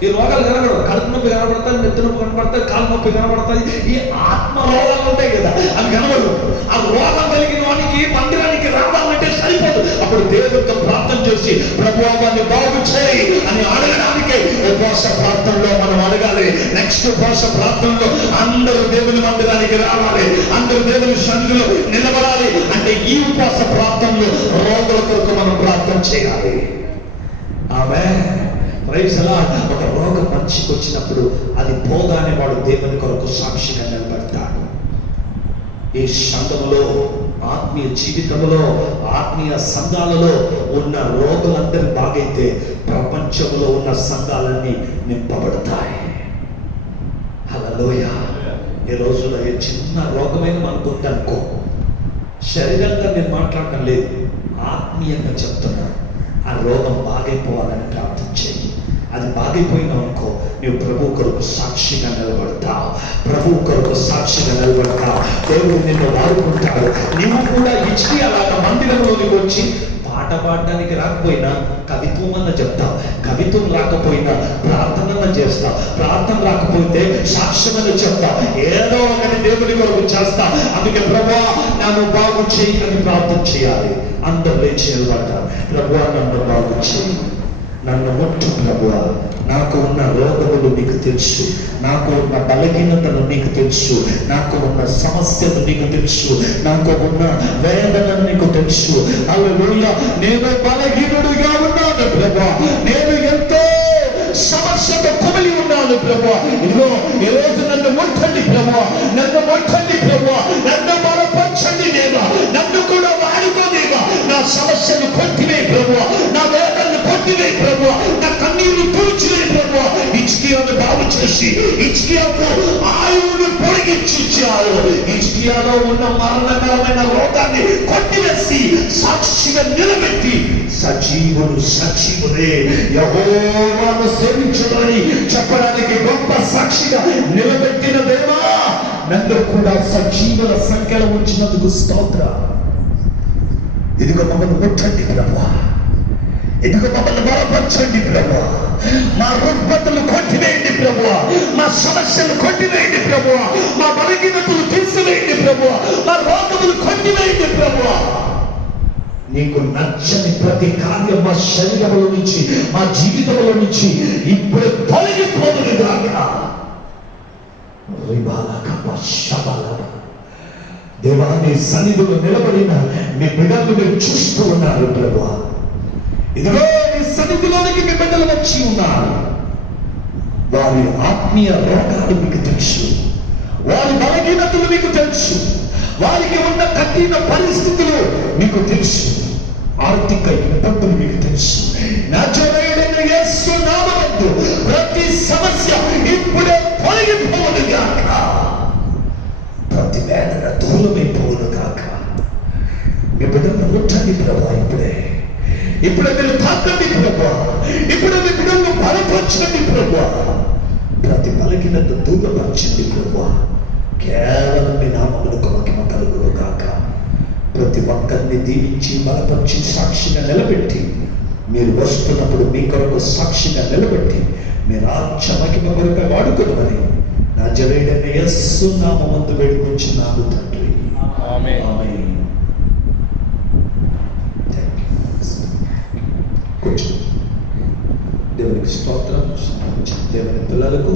ఈ రోగాలు కనబడవు. కడుపు నొప్పి కనబడతాయి, నెత్తి నొప్పి కనబడతాయి, కాలు నొప్పి కనబడతాయి. ఈ ఆత్మ రోగాలు ఉంటాయి కదా, అవి కనబడవు. ఆ రోగం కలిగిన వానికి మందిరానికి రావాలంటే సరిపోదు. అప్పుడు దేవుడితో ప్రార్థన చేసి ప్రభువా వారిని బాగు చేయి అని అడగడానికి ఉపవాస ప్రార్థనలో మనం అడగాలి. నెక్స్ట్ ఉపవాస ప్రార్థనలో అందరూ దేవుని మందిరానికి రావాలి, అందరూ దేవుని సన్నిధిలో నిలబడాలి. అంటే ఈ ఉపవాస ప్రార్థనలో రోగుల కొరకు మనం ప్రార్థన చేయాలి. ఆమేన్. Praise lord. ఒక రోగం మనిషికి వచ్చినప్పుడు అది పోగానే వాడు దేవుని కొరకు సాక్షిగా నిలబడతాడు. ఈ సంఘములో, ఆత్మీయ జీవితంలో, ఆత్మీయ సంఘాలలో ఉన్న రోగులందరూ బాగైతే ప్రపంచంలో ఉన్న సంఘాలన్నీ నింపబడతాయి. హల్లెలూయా. ఈ రోజులో ఏ చిన్న రోగమైన మనకు ఉందనుకో, శరీరంగా నేను మాట్లాడటం లేదు, ఆత్మీయంగా చెప్తున్నా, ఆ రోగం బాగైపోవాలని ప్రార్థన చేయి. అది బాగైపోయినావు అనుకో, నువ్వు ప్రభు కొరకు సాక్షిగా నిలబడతావు, ప్రభు కొరకు సాక్షిగా నిలబడతావు. దేవుడు నిన్ను వాడుకుంటాడు. నువ్వు కూడా ఇచ్చి అలాగా మందిరంలోనికి వచ్చి పాట పాడడానికి రాకపోయినా కవిత్వం అన్న చెప్తావు, కవిత్వం రాకపోయినా ప్రార్థన చేస్తావు, ప్రార్థన రాకపోతే సాక్ష్యమని చెప్తావు, ఏదో ఒకటి దేవుని కొరకు చేస్తావు. అందుకే ప్రభువా నన్ను బాగు చేయి అని ప్రార్థన చేయాలి. అందరూ లేచి నిలబడతారు. ప్రభువా నన్ను బాగు చేయి, నన్ను ముట్టు ప్రభువా, నాకు ఉన్న రోగములు నీకు తెలుసు, నాకు ఉన్న బలహీనతలు నీకు తెలుసు, నాకు ఉన్న సమస్యలు నీకు తెలుసు, నాకు ఉన్న వేదనలు నీకు తెలుసు. హల్లెలూయా. నేను బలహీనుడిగా ఉన్నాను ప్రభువా, నేను ఎంతో సమస్యతో కుమిలి ఉన్నాను ప్రభువా. ఇదిగో ఈ రోజు నన్ను ముట్టండి ప్రభువా, నన్ను ముట్టండి ప్రభువా, నన్ను బలపరచండి దేవా, నన్ను కూడా వాడుకోదేవా. నా సమస్యను కొట్టివే ప్రభువా, నా వేదనను కొట్టివే ప్రభువా, నా కన్నీరు తుడిచివే ప్రభువా. హిజ్కియాను బాగు చేసి హిజ్కియాకు ఆయువును పొడిగించారు. హిజ్కియాలో ఉన్న మరణకరమైన రోగాన్ని కొట్టివేసి సాక్షిగా నిలబెట్టి సజీవుడు సజీవుడే యెహోవాను సేవించుదని చెప్పడానికి గొప్ప సాక్షిగా నిలబెట్టిన దేవా, నన్ను కూడా సజీవుల సంఖ్యలో ఉంచినందుకు స్తోత్రం. ఇదిగో మమ్మల్ని ముట్టండి ప్రభువా, ఇదిగో మమ్మల్ని బలపరచండి ప్రభువా, మా రుగ్మతలు కొట్టివేయండి ప్రభువా, మా సమస్యలు కొట్టివేయండి ప్రభువా, మా బలహీనతలు తీసివేయండి ప్రభువా, మా రోగములు కొట్టివేయండి ప్రభువా. నీకు నచ్చని ప్రతి కార్యం మా శరీరంలో నుంచి, మా జీవితంలో నుంచి ఇప్పుడు తొలగిపోదును గాక. దేవా నీ సన్నిధిలో నిలబడిన మీ బిడ్డలు మీరు చూస్తూ ఉన్నారు ప్రభువా. ఇదిగో నీ సన్నిధిలోనికి మీ బిడ్డలు వచ్చి ఉన్నారు. వారి ఆత్మీయ రోగాలు మీకు తెలుసు, వారి బలహీనతలు మీకు తెలుసు, వారికి ఉన్న కఠిన పరిస్థితులు మీకు తెలుసు, ఆర్థిక ఇబ్బందులు మీకు తెలుసు. నజరేయుడైన యేసు నామమునందు ప్రతి సమస్య ఇప్పుడే తొలగిపోవును గాక, ప్రతి వేదన దూరమైపోవును గాక. మీ బిడ్డలను ముట్టండి ప్రభువా, ఇప్పుడే మీరు తాకండి ప్రభువా, ఇప్పుడే మీ బిడ్డలను బలపరచండి ప్రభువా, ప్రతి బలహీనత దూరపరచండి ప్రభువా. కేవలం మీ నామమునకు మహిమ కలుగును గాక. ప్రతి ఒక్కరిని దీవించి బలపరిచి సాక్షిగా నిలబెట్టి, మీరు వస్తున్నప్పుడు మీ కొరకు సాక్షిగా నిలబెట్టి మీ రాజ్య మహిమ కొరకు వాడుకోమని నజరేయుడైన యేసు నామమునందు వేడుకొంచున్నాను తండ్రి. ఆమేన్. ఆమేన్. దేవునికి స్తోత్రం. దేవుని పిల్లలకు